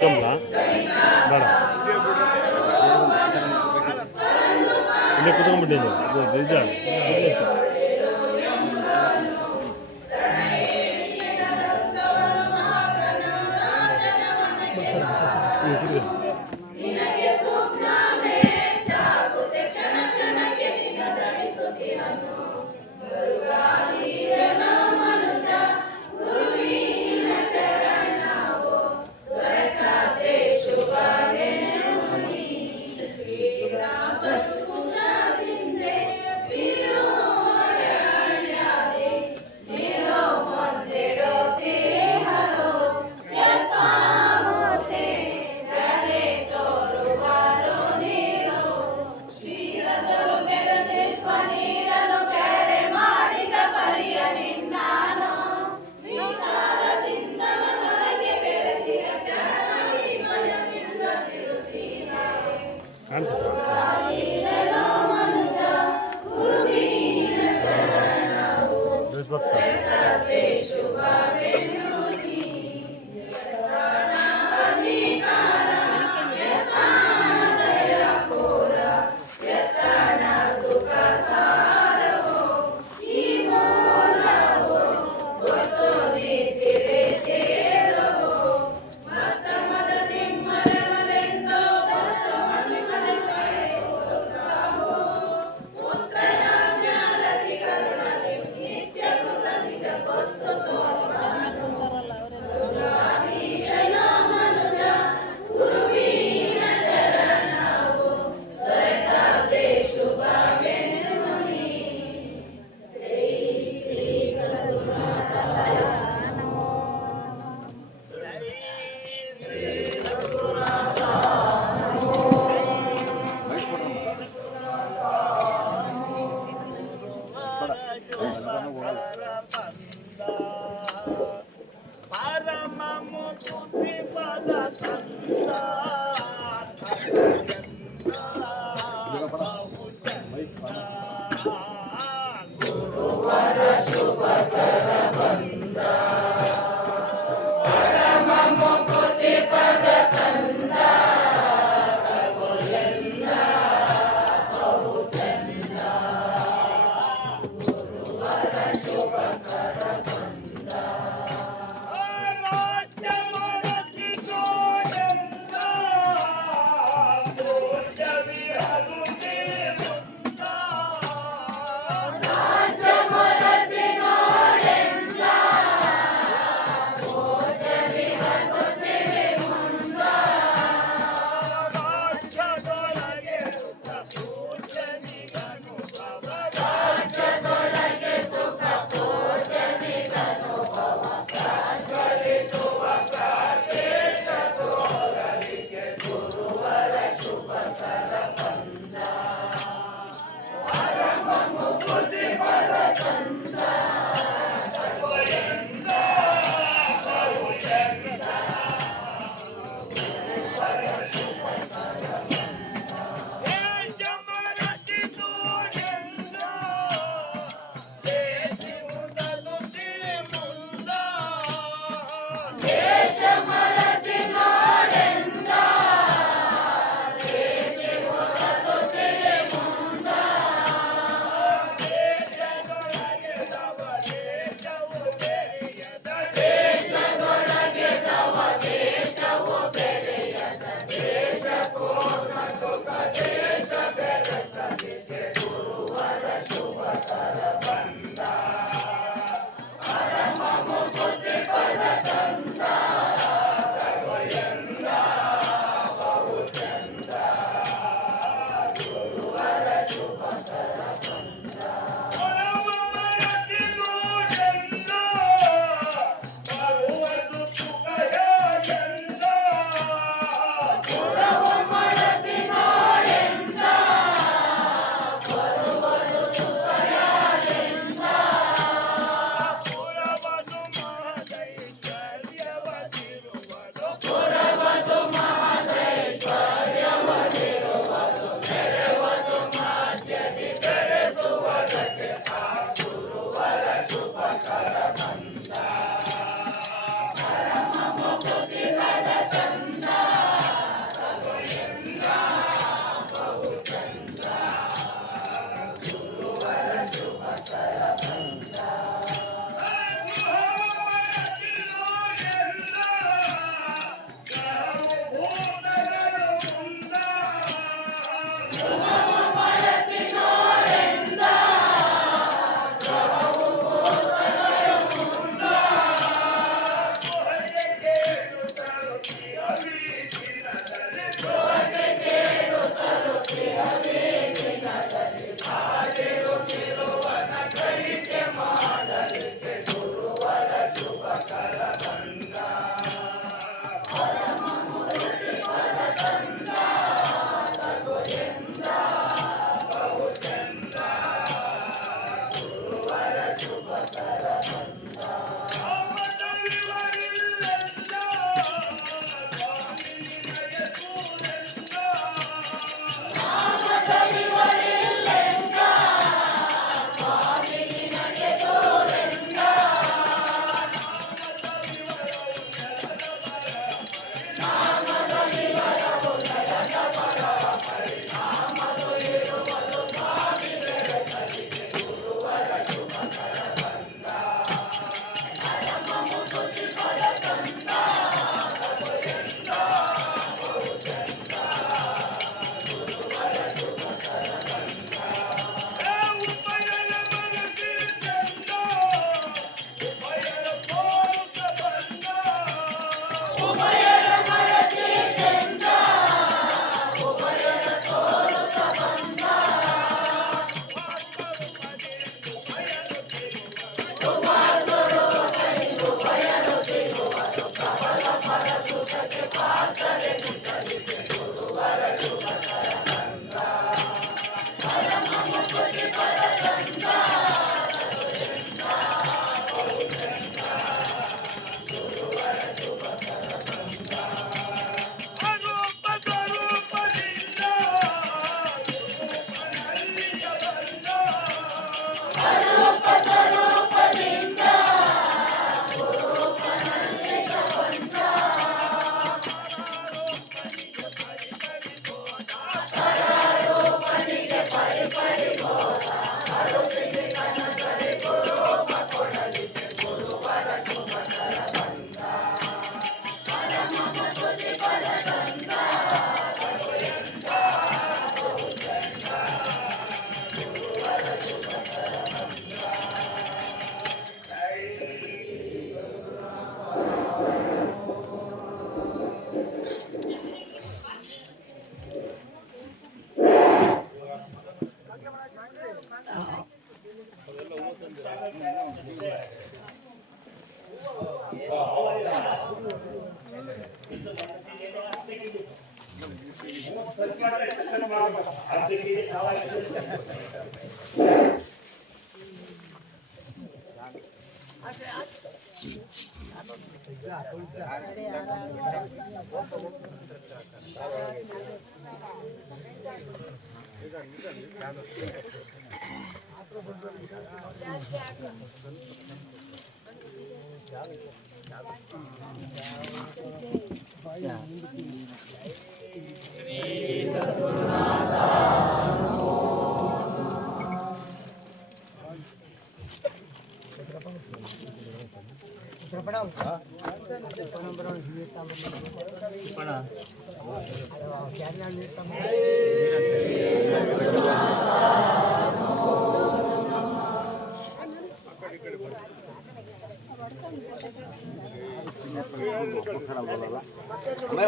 ಬೇಡ ಇಲ್ಲೇ ಕುತ್ಕೊಂಡ್ಬಿಟ್ಟಿದ್ದೀನಿ ನಿಜ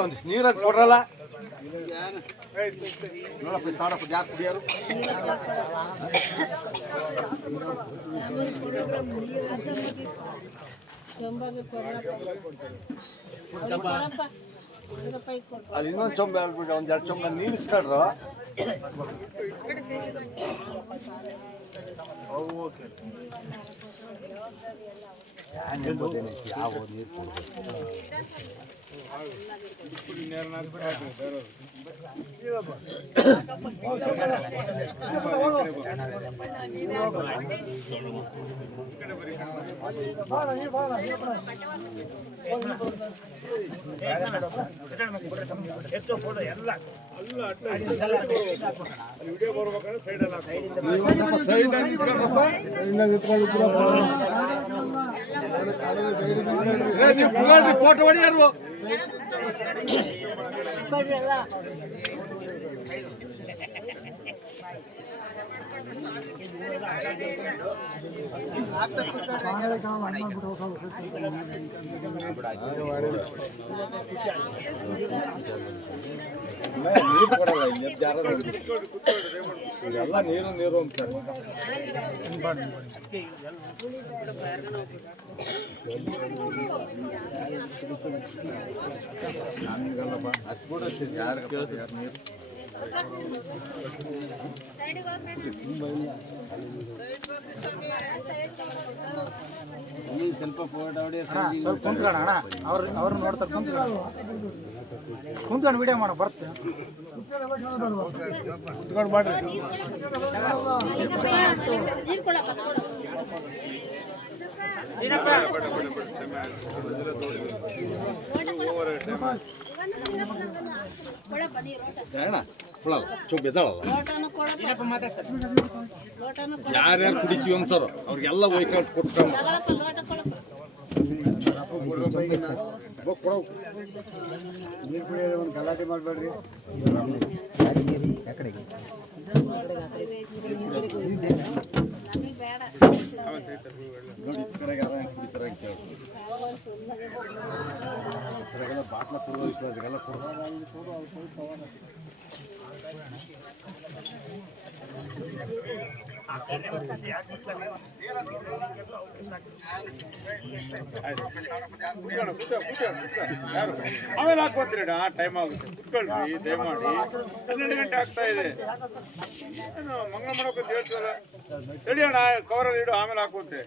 ಒಂದಿಷ್ಟು ನೀರು ಅದು ಕೊಡ್ರಲ್ಲ ನೋಡಪ್ಪ ತಾಡಪ್ಪ ಯಾರು ಕುಡಿಯೋರು ಅಲ್ಲಿ ಇನ್ನೊಂದು ಚೊಂಬೆ ಹೇಳ್ಬಿಟ್ಟು ಒಂದು 2 ಚೊಂಬೆ ನೀರು ಇಸ್ಕೊಳ್ರು ಯಾವ ನೀರು ಫೋಟೋ ಹೊಡಿಯಾರು ನೀರು ಕೊಡಲ್ಲ ಎಲ್ಲ ನೀರು ನೀರು ಅಂತಾರೆ ನಮಗಲ್ಲಪ್ಪ ಅದು ಕೂಡ ಯಾರು ನೀರು ಸ್ವಲ್ಪ ಸ್ವಲ್ಪ ಕುಂತ್ಕೋಣ ಅಣ್ಣ ಅವ್ರು ನೋಡ್ತಾರೆ ಕುಂತ್ಕೊಂಡು ವಿಡಿಯೋ ಮಾಡೋ ಬರುತ್ತೆ ಕುಂತ್ಕೊಂಡು ಮಾಡ್ರಿ ಯಾರ್ಯಾರು ಕುಡಿತೀವಿ ಅಂತಾರೋ ಅವ್ರಿಗೆಲ್ಲ ಒಯ್ಕೊಂಡು ಕೊಟ್ಕೊಂಡು ನೀರು ಕುಡಿಯೋದು ಒಂದು ಗಲಾಟೆ ಮಾಡಬೇಡ್ರಿ ನೋಡಿ ಈ ಕಡೆಗೆ ಕುಡಿತಾರೆ ಅಂತ ಹೇಳಿ ಬಾಟ್ಲ ಕೊಡೋದು ಅದಕ್ಕೆಲ್ಲ ಕೊಡೋದು ಆಮೇಲೆ ಹಾಕೋತೀರಿ ಆ ಟೈಮ್ ಆಗುತ್ತೆ ಕುತ್ಕೊಳ್ರಿ ದಯಮಾಡಿ 12 ಗಂಟೆ ಆಗ್ತಾ ಇದೆ ಏನು ಮಂಗಳ ಮಾಡೋಕೆ ಹೇಳ್ತಲ್ಲ ರೆಡಿ ಅಣ್ಣ ಕವರಲ್ಲಿ ಇಡು ಆಮೇಲೆ ಹಾಕುತ್ತೆ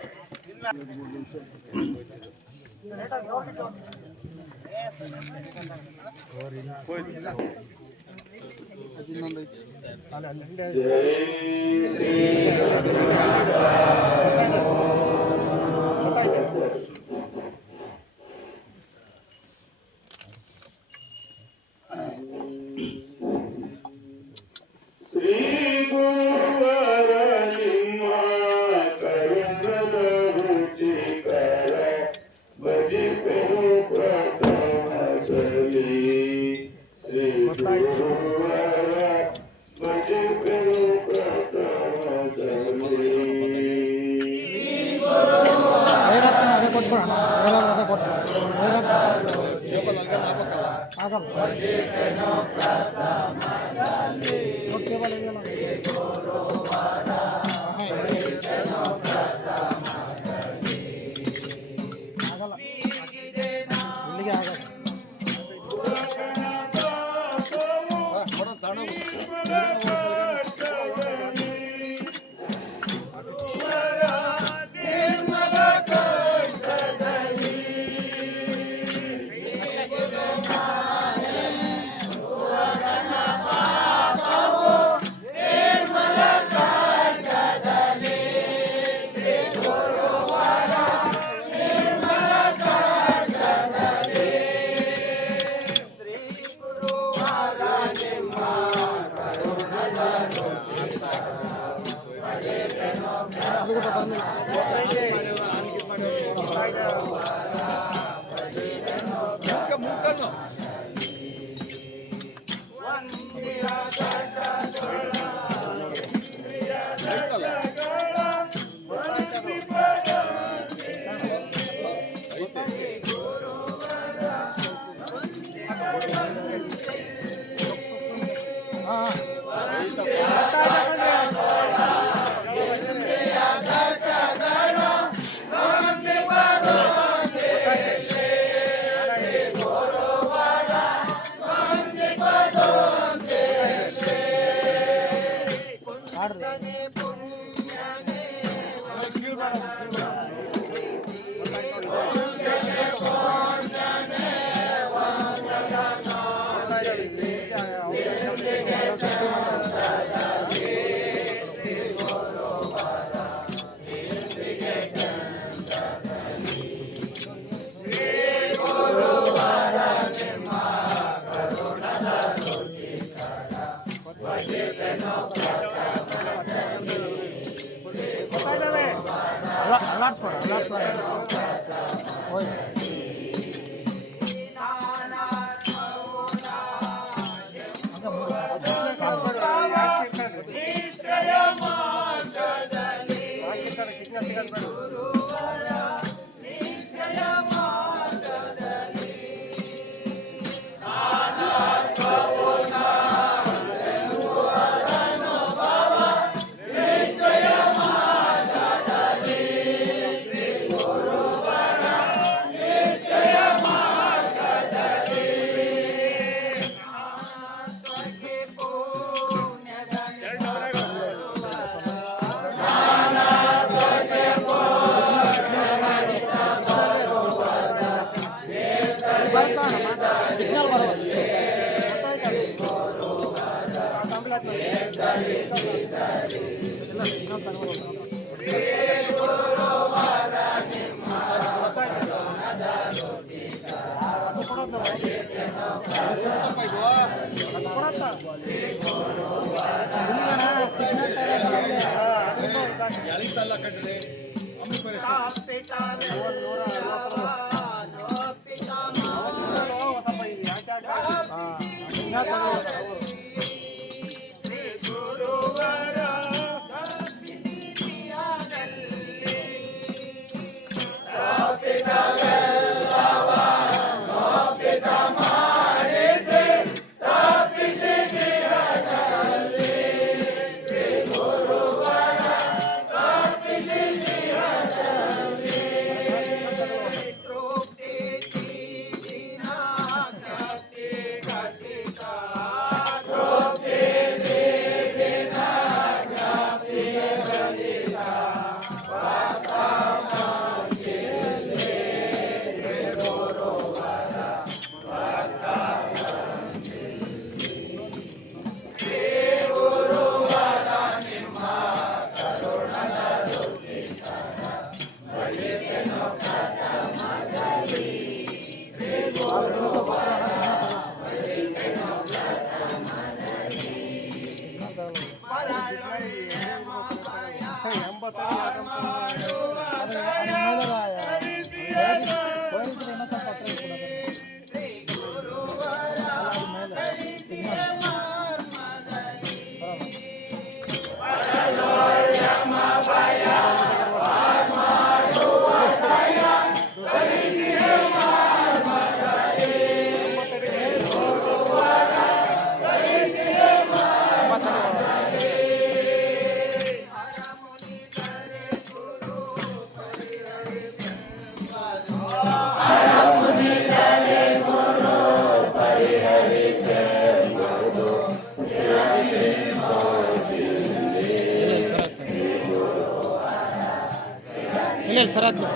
ಹೆಸರಾಗ್ತದೆ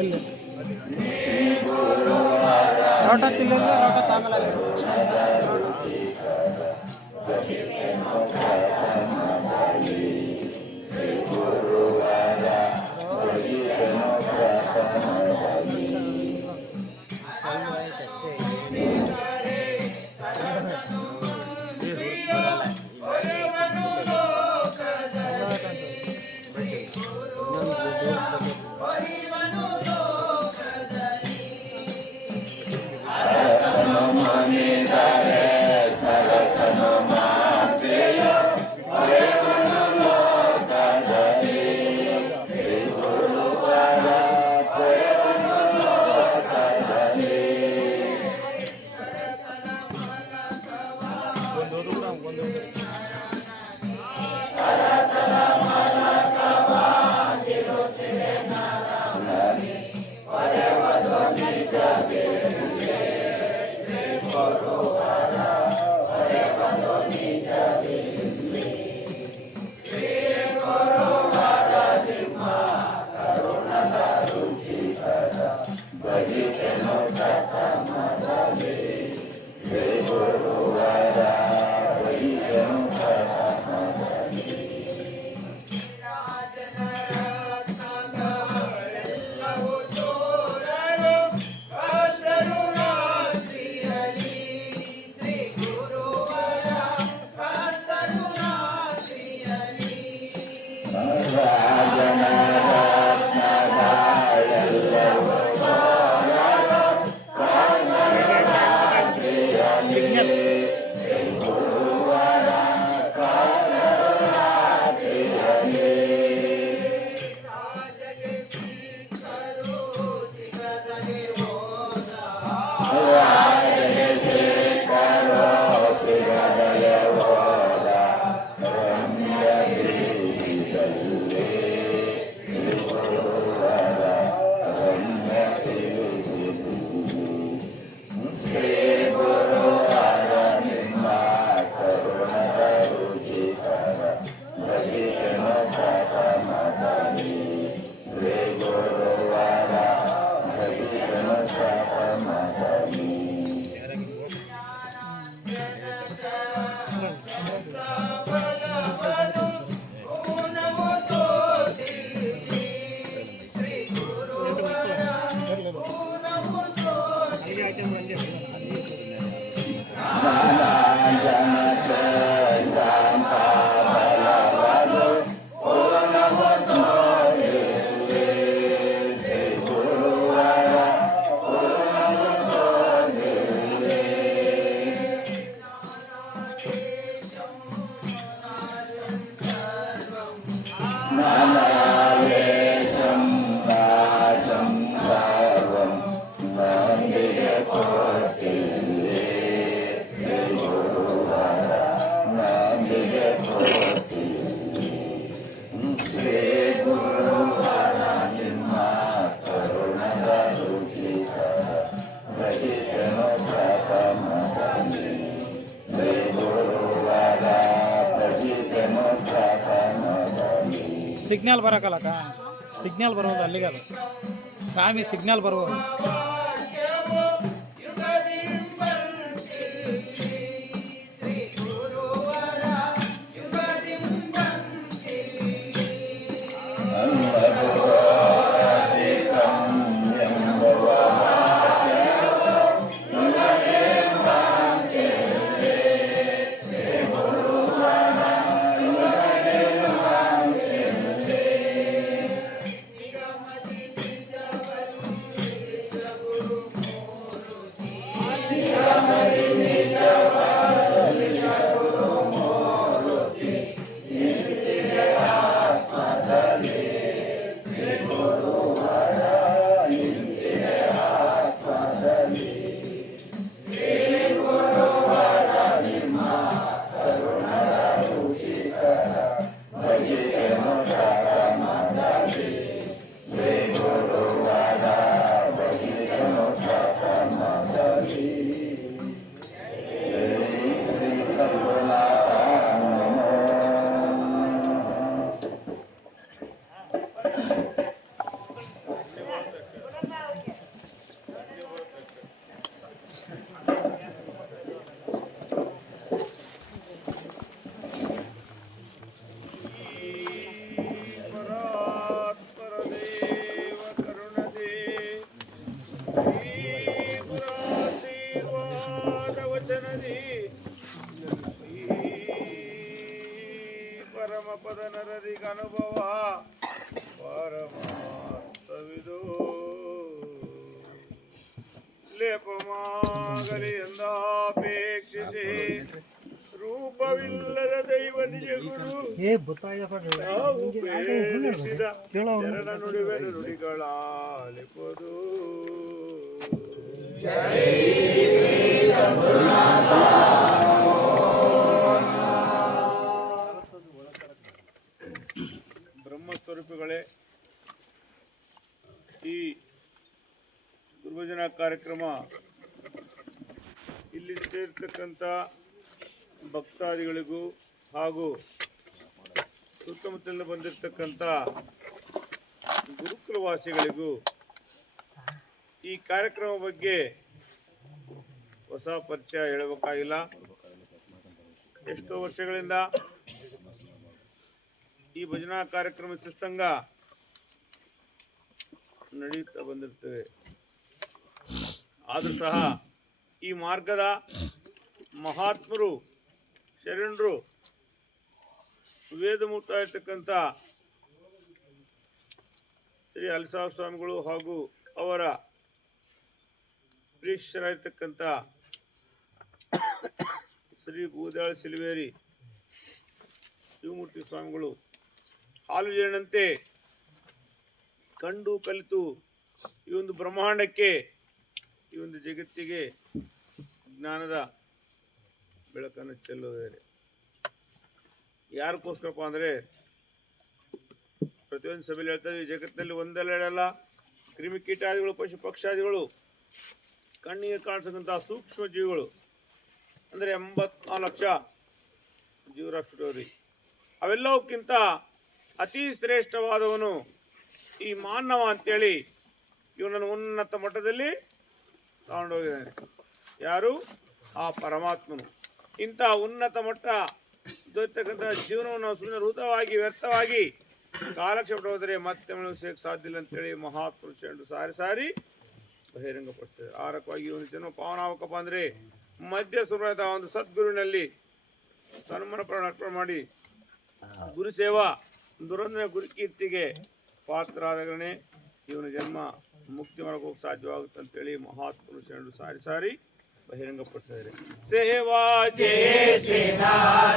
ಎಲ್ಲಿ ರೋಟ ತಿಲ್ಲಿಲ್ಲ ರೋಟ ಆಮೇಲೆ ಸಿಗ್ನಲ್ ಬರೋಕಲ್ಲಕ್ಕ ಸಿಗ್ನಲ್ ಬರೋದು ಅಲ್ಲಿಗೆ ಅದು ಸ್ವಾಮಿ ಸಿಗ್ನಲ್ ಬರ್ಬೋದು ವೇದವಾದ ವಚನದಿ ಈ ಪರಮ ಪದ ನರರಿಗೆ ಅನುಭವ ಪರಮಾರ್ಥವಿದು ಲೇಪಮಾಗಲಿ ಎಂದಾಪೇಕ್ಷಿಸಿ ರೂಪವಿಲ್ಲದ ದೈವ ನಿಜಗುರು ನಾವು ಬೇಡಿಸಿದ ಚರಣ ನುಡಿವೆ ನುಡಿಗಳಾಲಿಪದು ಬ್ರಹ್ಮಸ್ವರೂಪಿಗಳೇ, ಈ ಗುರುಭಜನಾ ಕಾರ್ಯಕ್ರಮ ಇಲ್ಲಿ ಸೇರ್ತಕ್ಕಂಥ ಭಕ್ತಾದಿಗಳಿಗೂ ಹಾಗೂ ಸುತ್ತಮುತ್ತಲಿನ ಬಂದಿರತಕ್ಕಂಥ ಗುರುಕುಲವಾಸಿಗಳಿಗೂ ಈ ಕಾರ್ಯಕ್ರಮ ಬಗ್ಗೆ ಹೊಸ ಪರಿಚಯ ಹೇಳಬೇಕಾಗಿಲ್ಲ. ಎಷ್ಟೋ ವರ್ಷಗಳಿಂದ ಈ ಭಜನಾ ಕಾರ್ಯಕ್ರಮ ಸತ್ಸಂಗ ನಡೆಯುತ್ತಾ ಬಂದಿರ್ತೇವೆ. ಆದರೂ ಸಹ ಈ ಮಾರ್ಗದ ಮಹಾತ್ಮರು ಶರಣರು ವೇದಮೂರ್ತ ಇರ್ತಕ್ಕಂಥ ಶ್ರೀ ಹಲಸಾವ ಸ್ವಾಮಿಗಳು ಹಾಗೂ ಅವರ ಪ್ರೀಶರಾಗಿರ್ತಕ್ಕಂಥ ಶ್ರೀ ಬೂದಾಳ ಸಿಲ್ವೇರಿ ಶಿವಮೂರ್ತಿ ಸ್ವಾಮಿಗಳು ಹಾಲು ಜೇನಂತೆ ಕಂಡು ಕಲಿತು ಈ ಒಂದು ಬ್ರಹ್ಮಾಂಡಕ್ಕೆ, ಈ ಒಂದು ಜಗತ್ತಿಗೆ ಜ್ಞಾನದ ಬೆಳಕನ್ನು ಚೆಲ್ಲುವುದೇ. ಯಾರಕ್ಕೋಸ್ಕರಪ್ಪ ಅಂದರೆ ಪ್ರತಿಯೊಂದು ಸಭೆಯಲ್ಲಿ ಹೇಳ್ತಾರೆ, ಈ ಜಗತ್ತಿನಲ್ಲಿ ಒಂದೆರಡಲ್ಲ ಕ್ರಿಮಿಕೀಟಾದಿಗಳು, ಪಶು ಪಕ್ಷಾದಿಗಳು, ಕಣ್ಣಿಗೆ ಕಾಣಿಸತಕ್ಕಂಥ ಸೂಕ್ಷ್ಮ ಜೀವಿಗಳು ಅಂದರೆ 84 ಲಕ್ಷ ಜೀವರಾಷ್ಟ್ರದವ್ರಿ. ಅವೆಲ್ಲವಕ್ಕಿಂತ ಅತಿ ಶ್ರೇಷ್ಠವಾದವನು ಈ ಮಾನವ ಅಂತೇಳಿ ಇವನನ್ನು ಉನ್ನತ ಮಟ್ಟದಲ್ಲಿ ತಗೊಂಡೋಗಿದ್ದಾನೆ. ಯಾರು? ಆ ಪರಮಾತ್ಮನು. ಇಂಥ ಉನ್ನತ ಮಟ್ಟ ದೊರೆತಕ್ಕಂಥ ಜೀವನವನ್ನು ಸುಮ್ಮನೆ ವೃತವಾಗಿ ವ್ಯರ್ಥವಾಗಿ ಕಾಲಕ್ಷೇಪ ಹೋದರೆ ಮತ್ತೆ ಮನುಷ್ಯಕ್ಕೆ ಸಾಧ್ಯ ಇಲ್ಲ ಅಂತೇಳಿ ಮಹಾತ್ಮರು ಶರಣರು ಸಾರಿ ಸಾರಿ ಬಹಿರಂಗಪಡಿಸ್ತಾರೆ. ಆ ರಕವಾಗಿ ಒಂದು ಜನ್ಮ ಪಾವನಾವಕಪ್ಪ ಅಂದರೆ ಮಧ್ಯ ಸುಬ್ರತ ಒಂದು ಸದ್ಗುರುವಿನಲ್ಲಿ ಸನ್ಮಾನ ಅರ್ಪಣೆ ಮಾಡಿ ಗುರು ಸೇವಾ ದುರಂದನೆ ಗುರುಕೀರ್ತಿಗೆ ಪಾತ್ರರಾದಗಣೆ ಇವನ ಜನ್ಮ ಮುಕ್ತಿ ಮಾಡಕ್ಕೆ ಹೋಗಿ ಸಾಧ್ಯವಾಗುತ್ತೆ ಅಂತೇಳಿ ಮಹಾತ್ಮರು ಶರಣರು ಸಾರಿ ಸಾರಿ ಬಹಿರಂಗಪಡಿಸಿದ್ದಾರೆ. ಸೇವಾ చేసిన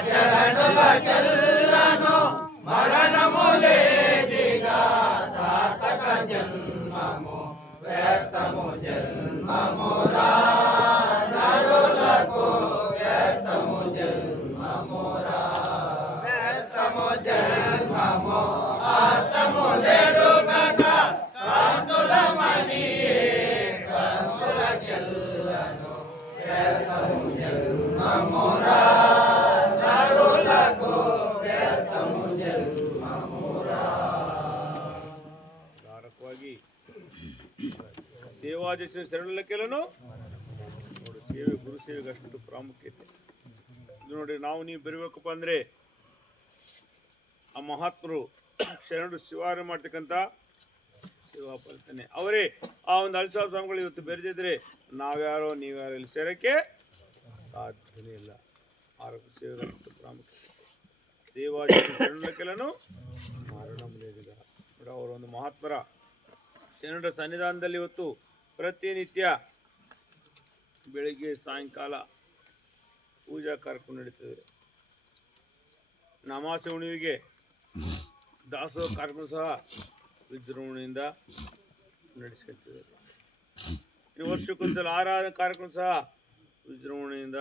శరణుల చల్లను మరణములే దిగా సాతక జన్మము వ్యర్థము జన్మమురా నరులకు వ్యర్థము జన్మమురా వ్యర్థము జన్మము ఆత్మము లేరుగక కాంతుల మణియే కాంతుల కెల్లను వ్యర్థము జన్మమురా నరులకు వ్యర్థము జన్మమురా. ಧಾರಕವಾಗಿ ಸೇವಾ ಜನ ಶರಣಲಕ್ಕೆಲ್ಲನು ನೋಡಿ, ಸೇವೆ ಗುರು ಸೇವೆಗೆ ಅಷ್ಟು ಪ್ರಾಮುಖ್ಯತೆ ಇದು. ನೋಡಿ, ನಾವು ನೀವು ಬರಬೇಕಪ್ಪ ಅಂದರೆ ಆ ಮಹಾತ್ಮರು ಶರಣರು ಶಿವಾರ ಮಾಡ್ತಕ್ಕಂಥ ಸೇವಾ ಫಲಿತಾನೆ ಅವರೇ. ಆ ಒಂದು ಹಲಸಾವ ಸ್ವಾಮಿಗಳು ಇವತ್ತು ಬೆರೆದಿದ್ರೆ ನಾವ್ಯಾರೋ ನೀವ್ಯಾರೋ ಇಲ್ಲಿ ಸೇರೋಕ್ಕೆ ಸಾಧ್ಯನೇ ಇಲ್ಲ. ಆರೋಗ್ಯ ಸೇವೆಗೆ ಅಷ್ಟು ಪ್ರಾಮುಖ್ಯತೆ. ಸೇವಾ ಶರಣಲಕ್ಕೆಲ್ಲನು ಮಾರಣ ಮುನಿಗಿದ ನೋಡಿ, ಅವರ ಒಂದು ಮಹಾತ್ಮರ ಶರಣರ ಸನ್ನಿಧಾನದಲ್ಲಿ ಇವತ್ತು ಪ್ರತಿನಿತ್ಯ ಬೆಳಿಗ್ಗೆ ಸಾಯಂಕಾಲ ಪೂಜಾ ಕಾರ್ಯಕ್ರಮ ನಡೀತದೆ. ನಮಾಸೆ ಉಣಿವಿಗೆ ದಾಸೋಹ ಕಾರ್ಯಕ್ರಮ ಸಹ ವಿಜೃಂಭಣೆಯಿಂದ ನಡೆಸ್ಕೊಳ್ತಿದ್ದಾರೆ. ಇನ್ನು ವರ್ಷಕ್ಕೊಂದ್ಸಲ ಆರಾಧನಾ ಕಾರ್ಯಕ್ರಮ ಸಹ ವಿಜೃಂಭಣೆಯಿಂದ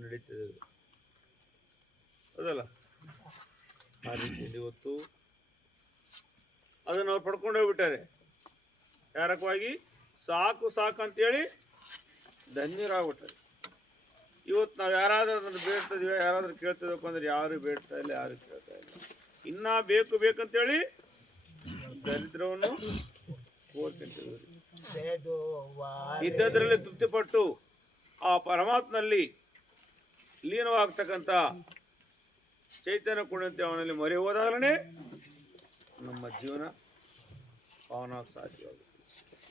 ನಡೀತಿದೆ. ಹೌದಲ್ಲ? ಆ ರೀತಿಯಲ್ಲಿ ಇವತ್ತು ಅದನ್ನು ಅವ್ರು ಪಡ್ಕೊಂಡು ಹೋಗ್ಬಿಟ್ಟಾರೆ. ಯಾರಕವಾಗಿ ಸಾಕು ಸಾಕು ಅಂತೇಳಿ ಧನ್ಯರಾಗ್ಬಿಟ್ಟಾರೆ. ಇವತ್ತು ನಾವು ಯಾರಾದ್ರೂ ಅದನ್ನು ಬೇಡ್ತಿದೀವಿ, ಯಾರಾದ್ರೂ ಕೇಳ್ತಿದಪ್ಪ ಅಂದ್ರೆ ಯಾರು ಬೇಡ್ತಾ ಇಲ್ಲ, ಯಾರು ಕೇಳ್ತಾ ಇಲ್ಲ. ಇನ್ನೂ ಬೇಕು ಬೇಕಂತೇಳಿ ದರಿದ್ರವನ್ನು ಕೋರ್ಕೊಂತಿದ್ವಿ. ಇದ್ದದ್ರಲ್ಲಿ ತೃಪ್ತಿಪಟ್ಟು ಆ ಪರಮಾತ್ಮನಲ್ಲಿ ಲೀನವಾಗ್ತಕ್ಕಂಥ ಚೈತನ್ಯ ಕೊಡಂತೆ ಅವನಲ್ಲಿ ಮೊರೆ ಹೋದಾಗಲೇ ನಮ್ಮ ಜೀವನ ಪಾವನ ಸಾಧ್ಯವಾಗುತ್ತೆ.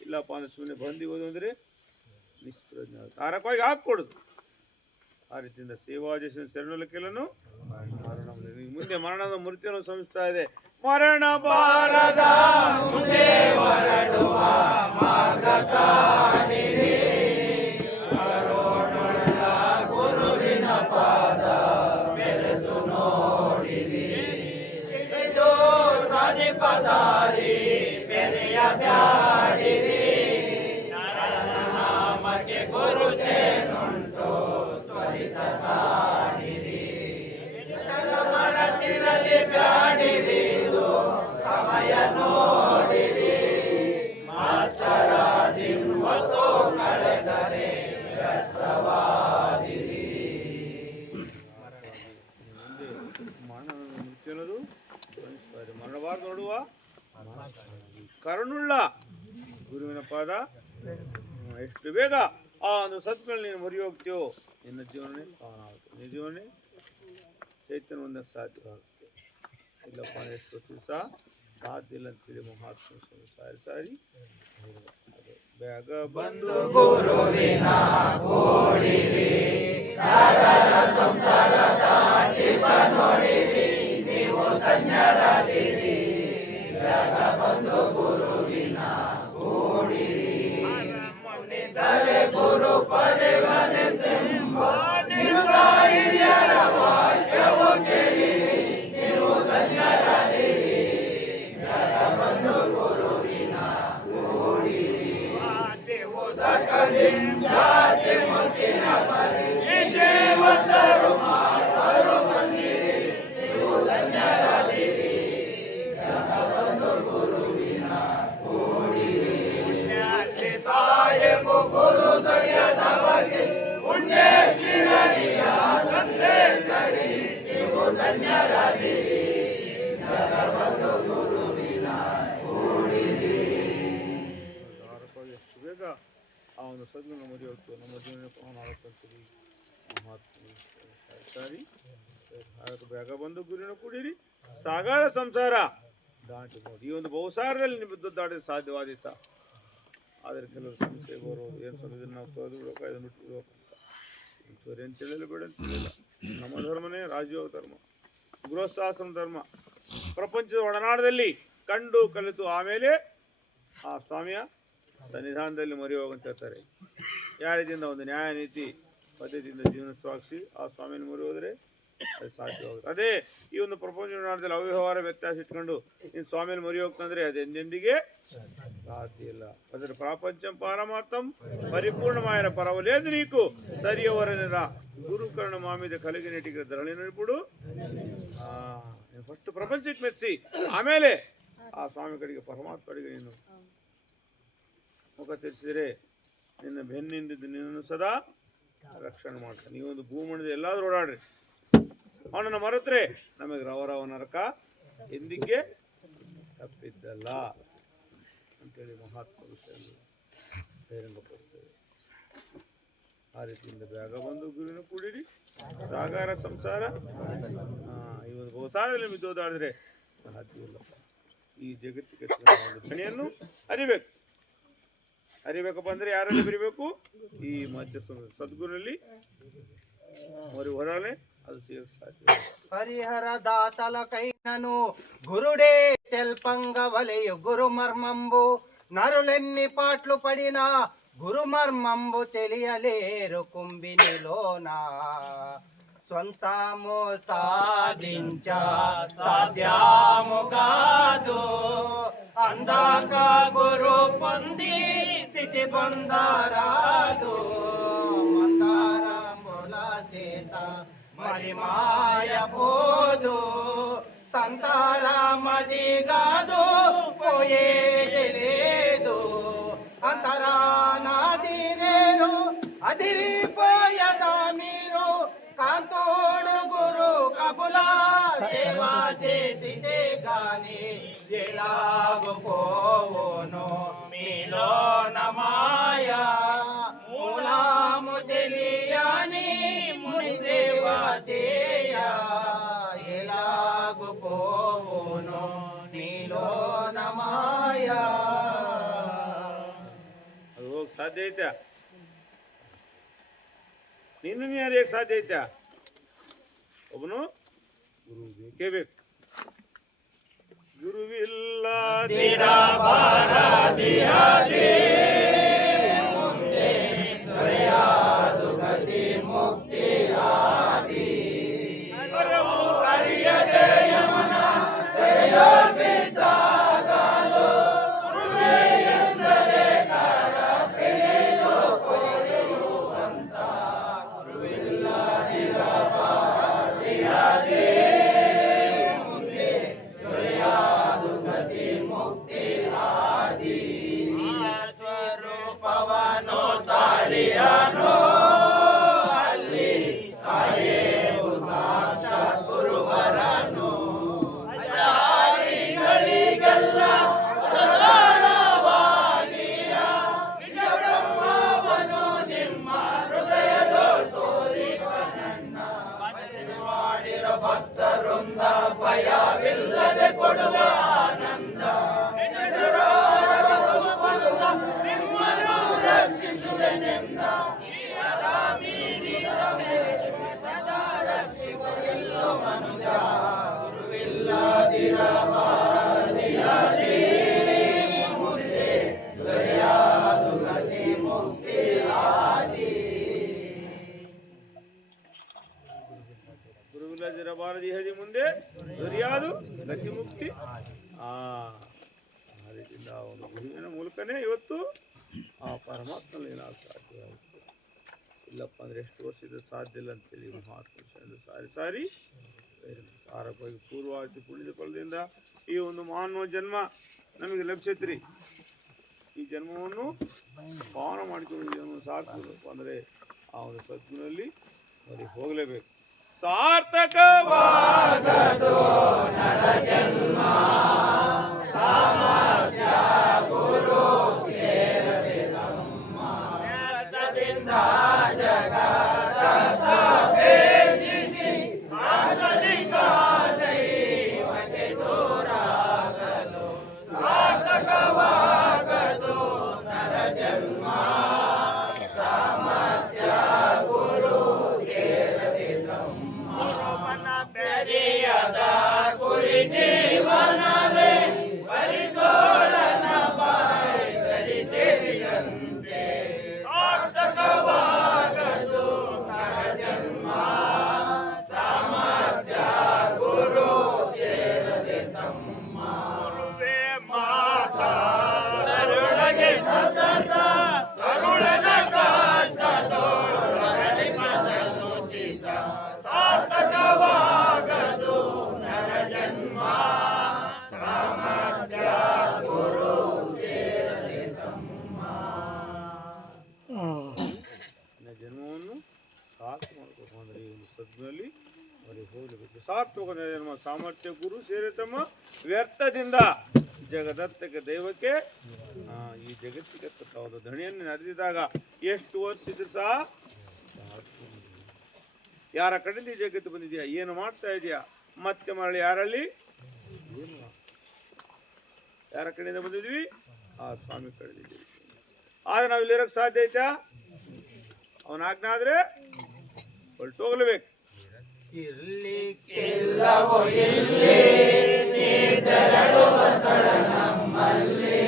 ಇಲ್ಲಪ್ಪ ಅಂದರೆ ಸುಮ್ಮನೆ ಬಂದು ಹೋದು ಅಂದರೆ ನಿಷ್ಪ್ರಜ್ಞ ತಾರಕವಾಗಿ ಹಾಕೊಡುದು. ಆ ರೀತಿಯಿಂದ ಸೇವಾದೇಶ ಶರಣಲಕ್ಕೆಲ್ಲನು ಮುಂದೆ ಮರಣದ ಮೃತ್ಯುವನ್ನು ಸಂಸ್ಥಾ ಇದೆ. ಮರಣ ಬಾರದ ಮುಂದೆ ಹೊರಡುವ ಮಾರ್ಗ ಕಾಣಿರಿ, ಕರುಣುಳ್ಳ ಗುರುವಿನ ಪಾದ ಬೆರೆತು ನೋಡಿರಿ. ಇದು ಸಾಧಿಪದಾರಿ ಬೆರೆಯ ಬ್ಯಾಡಿರಿ, ನಾಮಕ್ಕೆ ಗುರುತೇನುಂಟು ತ್ವರಿತ ಕಾಣಿರಿ. ಮರತಿರಲಿ ಬ್ಯಾಡಿರಿ, ಸಮಯ ನೋಡಿರಿ. ಮಾತ್ಸರಾದಿ ಹೊತ್ತು ಕಳೆದರೆ ವ್ಯರ್ಥವಾದಿರಿ. ಮರಣದ ಮೃತ್ಯು ಅನ್ನೋದು ಮರಣಬಾರ್ದು ನೋಡುವ ಕರುಣುಳ್ಳ ಗುರುವಿನ ಪಾದ. ಎಷ್ಟು ಬೇಗ ಆ ಒಂದು ಸತ್ಮೇಲೆ ನೀನು ಮರಿ ಹೋಗ್ತೀವೋ ನಿನ್ನ ಜೀವನನೇ ಕಾಣಾಗುತ್ತೆ, ನಿನ್ನ ಜೀವನನೇ ಚೈತನ್ಯ ಹೊಂದಕ್ಕೆ ಸಾಧ್ಯವಾಗುತ್ತೆ. ಇಲ್ಲಪ್ಪ ಎಷ್ಟು ಸಹ ಸಾಧ್ಯ ಇಲ್ಲ ಅಂತೇಳಿ ಮಹಾತ್ಮ ಸಾರಿ ಸಾರಿ ಬೇಗ ಬಂದು ಗುರುವಿನ ಕೂಡಿರಿ, ಸಾಗರ ಸಂಸಾರ ದಾಟಿ ನೋಡಿರಿ, ನೀವು ಧನ್ಯರಾದಿರಿ. ಬೇಗ ಬಂದು ಗುರುವಿನ ಕೂಡಿರಿ, ಮಣ್ಣಿದ್ದರೆ ಗುರು ಪರಿಗಣೆಂಬ ನಿರುತ ಹಿರಿಯರ ವಾಕ್ಯವು ಕೇಳಿರಿ, ನೀವು ಧನ್ಯರಾದಿರಿ. ಬೇಗ ಬಂದು ಗುರುವಿನ ಕೂಡಿರಿ. ಜಾತಿ ಮುತ್ತಿನ ಪರಿ ದೇವತರು ಮಾತರು ಬಂದಿರಿ, ನೀವು ಧನ್ಯರಾದಿರಿ. ಬೇಗ ಬಂದು ಗುರುವಿನ ಕೂಡಿರಿ. ಅಲ್ಲಿ ಸಾಯಬು ಗುರು ದೊರೆಯದವರಿಗೆ ಪುಣ್ಯ ಶಿರರಿಯ ತಂದೆ ಸರಿ, ನೀವು ಧನ್ಯರಾದಿರಿ. ಬೇಗ ಬಂದು ಗುರುವಿನ ಕೂಡಿರಿ. ಎಷ್ಟು ಬೇಗ ಆ ಒಂದು ಸದ್ಗುಣ ಮರಿ ಹೋಗ್ತು ನಮ್ಮ ಜೀವನ ಆಗುತ್ತಂತೀವಿ ಮಹಾತ್ಮ ಸಾರಿ ಅದಕ್ಕೆ ಬೇಗ ಬಂದು ಗುರಿನ ಕೂಡಿರಿ. ಸಾಗರ ಸಂಸಾರ ದಾಟಿ ನೋಡಿ. ಈ ಒಂದು ಬಹುಸಾರದಲ್ಲಿ ನಿಮ್ಮದು ದಾಟಿದ ಸಾಧ್ಯವಾದಿತ್ತ. ಆದರೆ ಕೆಲವರು ಸಮಸ್ಯೆ ಬರೋದು ಏನು ಸಮಸ್ಯೆ ನಾವು ತೊಳೆದು ಬಿಡೋಕ ಇದನ್ನು ಬಿಟ್ಟು ಬಿಡ್ಬೇಕಂತ ಇಂಥವ್ರು ಏನು ತಿಳಿಯಲು ಬೇಡ ಅಂತ ಹೇಳಿಲ್ಲ. ನಮ್ಮ ಧರ್ಮನೇ ರಾಜಯೋಗ ಧರ್ಮ, ಗೃಹಸ್ಥಾಶ್ರಮ ಧರ್ಮ. ಪ್ರಪಂಚದ ಒಡನಾಡದಲ್ಲಿ ಕಂಡು ಕಲಿತು ಆಮೇಲೆ ಆ ಸ್ವಾಮಿಯ ಸನ್ನಿಧಾನದಲ್ಲಿ ಮರಿ ಹೋಗಂತ ಹೇಳ್ತಾರೆ. ಯಾವ ರೀತಿಯಿಂದ ಒಂದು ನ್ಯಾಯ ನೀತಿ ಪದ್ಧತಿಯಿಂದ ಜೀವನ ಸಾಗಿಸಿ ಆ ಸ್ವಾಮಿಯನ್ನು ಮರಿ ಹೋದರೆ ಅದು ಸಾಧ್ಯವಾಗುತ್ತೆ. ಅದೇ ಈ ಒಂದು ಪ್ರಪಂಚ ಒಡನಾಡದಲ್ಲಿ ಅವ್ಯವಹಾರ ವ್ಯತ್ಯಾಸ ಇಟ್ಕೊಂಡು ನೀನು ಸ್ವಾಮಿಯಲ್ಲಿ ಮರಿ ಹೋಗ್ತಂದ್ರೆ ಅದು ಎಂದೆಂದಿಗೆ ಸಾಧ್ಯ ಇಲ್ಲ. ಅದರ ಪ್ರಾಪಂಚಂ ಪಾರಮಾರ್ಥಂ ಪರಿಪೂರ್ಣಮಾಯರ ಪರವಲೇದು ನೀಕು ಸರಿಯವರನಿರ ಗುರುಕರ್ಣ ಮಾಮಿದ ಕಲೆಗೆ ನೆಟ್ಟಿಗೆ ಧರಣಿ ನಡಿಬಿಡು. ಫಸ್ಟ್ ಪ್ರಪಂಚಕ್ಕೆ ಮೆಚ್ಚಿ ಆಮೇಲೆ ಆ ಸ್ವಾಮಿ ಕಡೆಗೆ ಪರಮಾತ್ಮ ಕಡೆಗೆ ನೀನು ಮುಖ ತಿರ್ಸಿದರೆ ನಿನ್ನ ಬೆನ್ನಿಂದಿದ್ದು ನಿನ್ನನ್ನು ಸದಾ ರಕ್ಷಣೆ ಮಾಡ್ತಾನೆ. ನೀವೊಂದು ಭೂಮಂಡದ ಎಲ್ಲಾದ್ರೂ ಓಡಾಡ್ರಿ, ಅವನನ್ನು ಮರೆತರೆ ನಮಗೆ ರವರವ ನರಕ ಎಂದಿಗೆ ತಪ್ಪಿದ್ದಲ್ಲ ಅಂತೇಳಿ ಮಹಾತ್ಮ ವಿಷಯ ಬಹಿರಂಗಪಡಿಸ್ತೇವೆ. ಆ ರೀತಿಯಿಂದ ಬೇಗ ಬಂದು ಗುರುವಿನ ಕೂಡಿರಿ. ಸಾಗರ ಸಂಸಾರ ಈ ಒಂದು ಬಹುಸಾರದಲ್ಲಿ ಮಿದ್ದೋದಾಡಿದ್ರೆ ಸಾಧ್ಯವಿಲ್ಲಪ್ಪ. ಈ ಜಗತ್ತಿಗೆ ಒಂದು ಕ್ಷಣೆಯನ್ನು ಅರಿಬೇಕು. ಅರಿಬೇಕಪ್ಪ ಅಂದ್ರೆ ಯಾರಲ್ಲಿ ಬರಿಬೇಕು? ಈ ಮಧ್ಯ ಸದ್ಗುರಲ್ಲಿ ಮರಿ ಹೊರಲೆ ಅದು ಸಿಗಕ್ಕೆ ಸಾಧ್ಯ. ಹರಿಹರ ದಾತಲ ಕೈನನು ಗುರುಡೇ ತೆಲ್ಪಂಗ ವಲೆಯು ಗುರು ಮರ್ಮಂಬು నరులెన్ని పాటలు పడినా గురుమర్మంబు తెలియలేరు కుంభినిలోనా స్వంతము సాధించ సాధ్యము కాదు అందాక గురు పొంది స్థితి పొందరాదు మందారంబుల చేత మరి మాయ పోదు సంతారామది కాదు పోయేది లేదు అంతరానాది నేను అదిరిపోయద మీరు కాంతోడు గురు కబులా సేవా చేసితే గాని ఎలాగు పోవును మీలో నమాయ మూలాము తెలియని ముని సేవ చేయ ఎలాగు పోవును మీలో నమాయ ಅದು ಹೋಗಿ ಸಾಧ್ಯ ಐತೆ? ನಿನ್ನ ಯಾರಿಗೆ ಸಾಧ್ಯ ಐತಾ? ಒಬ್ಬನು ಗುರು ಬೇಕೇ ಬೇಕು. ಗುರುವಿಲ್ಲ ಗುರುವಿಲ್ಲದಿರಬಾರದು ಹರಿ ಮುಂದೆ ದೊರೆಯಾದು ಗತಿ ಮುಕ್ತಿ. ಆ ರೀತಿಯಿಂದ ಅವನು ಗುರುವಿನ ಮೂಲಕನೇ ಇವತ್ತು ಆ ಪರಮಾತ್ಮನಲ್ಲಿ ಏನಾದ್ರು ಸಾಧ್ಯವಾಗುತ್ತೆ. ಇಲ್ಲಪ್ಪ ಅಂದರೆ ಎಷ್ಟು ವರ್ಷದ ಸಾಧ್ಯ ಇಲ್ಲ ಅಂತೇಳಿ ಮಹಾತ್ಮ ಸಾರಿ ಸಾರಿ ಆರೋಗ್ಯವಾಗಿ ಪೂರ್ವಾದಿ ಪುಣ್ಯದ ಫಲದಿಂದ ಈ ಒಂದು ಮಾನವ ಜನ್ಮ ನಮಗೆ ಲಭಿಸತ್ರಿ. ಈ ಜನ್ಮವನ್ನು ಪಾವನ ಮಾಡಿಕೊಂಡು ಜನ್ಮ ಸಾಕಬೇಕು ಅಂದರೆ ಆ ಒಂದು ಸದ್ಗುಣದಲ್ಲಿ ಅವರಿಗೆ ಹೋಗಲೇಬೇಕು. ಸಾರ್ಥಕವಾಗದು ನರ ಜನ್ಮ ಸಾಮರ್ಥ್ಯ ಗುರು ಸೇರದೆ ನಮ್ಮ ವ್ಯರ್ಥದಿಂದ ಜಗದ ದ್ವೇಷಿಸಿ ಆಂತರಿಕ ದೈವಕ್ಕೆ ದೂರಾಗಲು ಸಾರ್ಥಕವಾಗದು ನರ ಜನ್ಮ ಸಾಮರ್ಥ್ಯ ಗುರು ಸೇರದೆ ನಮ್ಮ ಬೆರೆಯದ ಗುರಿ ಜೀವನವೇ ಪರಿತೋಳನ ಬಾರಿ ಸೇರಿದಂತೆ ಸಾರ್ಥಕವಾಗದು ನರ ಜನ್ಮ ಸಾಮರ್ಥ್ಯ ಗುರು ಸೇರದೆ ತಮ್ಮ ಗುರುವೇ ಮಾತಾ ಕರುಣಗೆ ಸತತ ಕರುಣನ ಕಾಟದೊಳಗಡೆ ಪದನುಚಿತ ಸಾರ್ಥಕವಾಗದು ನರ ಜನ್ಮ ಸಾಮರ್ಥ್ಯ ಗುರು ಸೇರದೆ ತಮ್ಮ. ಜನ್ಮವನ್ನು ಸಾರ್ಥಕ ಮಾಡಬೇಕು ಅಂದರೆ ಈ ಒಂದು ಸದ್ನಲ್ಲಿ ಅವರಿಗೆ ಹೋಗಲೇಬೇಕು. ಸಾರ್ಥಕ ಜನ್ಮ ಸಾಮರ್ಥ್ಯ ಗುರು ಸೇರಿ ತಮ್ಮ ವ್ಯರ್ಥದಿಂದ ಜಗದತ್ತಕ್ಕೆ ದೈವಕ್ಕೆ ಈ ಜಗತ್ತಿಗೆ ಒಂದು ಧಣಿಯನ್ನು ನಡೆದಿದಾಗ ಎಷ್ಟು ವರ್ಷ ಇದ್ರು ಸಹ ಯಾರ ಕಡೆಯಿಂದ ಈ ಜಗತ್ತು ಬಂದಿದೆಯಾ, ಏನು ಮಾಡ್ತಾ ಇದೆಯಾ, ಮತ್ತೆ ಮರಳಿ ಯಾರಲ್ಲಿ ಏನು ಯಾರ ಕಡೆಯಿಂದ ಬಂದಿದ್ವಿ ಆ ಸ್ವಾಮಿ ಕಡೆದಿದ್ದೀವಿ. ಆದ್ರೆ ನಾವು ಇಲ್ಲಿರೋಕ್ಕೆ ಸಾಧ್ಯ ಐತಾ? ಅವನ ಆಜ್ಞೆ ಆದ್ರೆ ಹೊರಟೋಗ್ಲೇಬೇಕು. ಇರ್ಲಿಕ್ಕಿಲ್ಲವೋ ಇಲ್ಲಿ ನೀ ತೆರಳುವ ಸ್ಥಳ ನಮ್ಮಲ್ಲಿ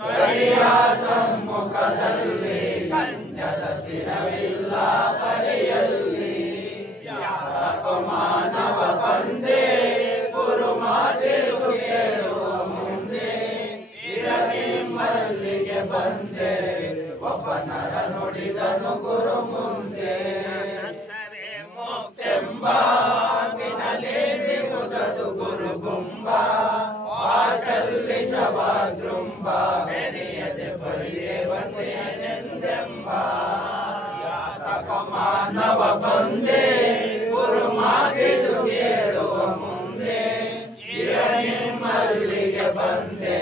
ಕಡಿಯ ಸಮ್ಮುಖದಲ್ಲಿ ಕಂಜದ ಶಿರವಿಲ್ಲ ಪರಿಯಲ್ಲಿ ಯಾತಕೋ ಮಾನವ ಬಂದೆ ಗುರು ಮಾತೆಯು ಕೇಳುವ ಮುಂದೆ ಇರಲಿ ಮಲ್ಲಿಗೆ ಬಂದೆ ಒಬ್ಬ ನರ ನುಡಿದನು ಗುರು ಮುಂದೆ ಮೊಕ್ತೆಂಬಾಗಿನಲೇ ಸಿಗುವುದು ಗುರು ಗುಂಬ ವಾಸಲ್ಲಿ ಶವಾದೃಂಬ ಬೆರೆಯದೆ ಬರಿಯೇ ಬಂದೆಂದೆಂಬ ಯಾತಕ ಮಾನವ ಬಂದೆ ಗುರು ಮಾತಿದು ಕೇಳುವ ಮುಂದೆ ಇರಲಿ ಮಲ್ಲಿಗೆ ಬಂದೆ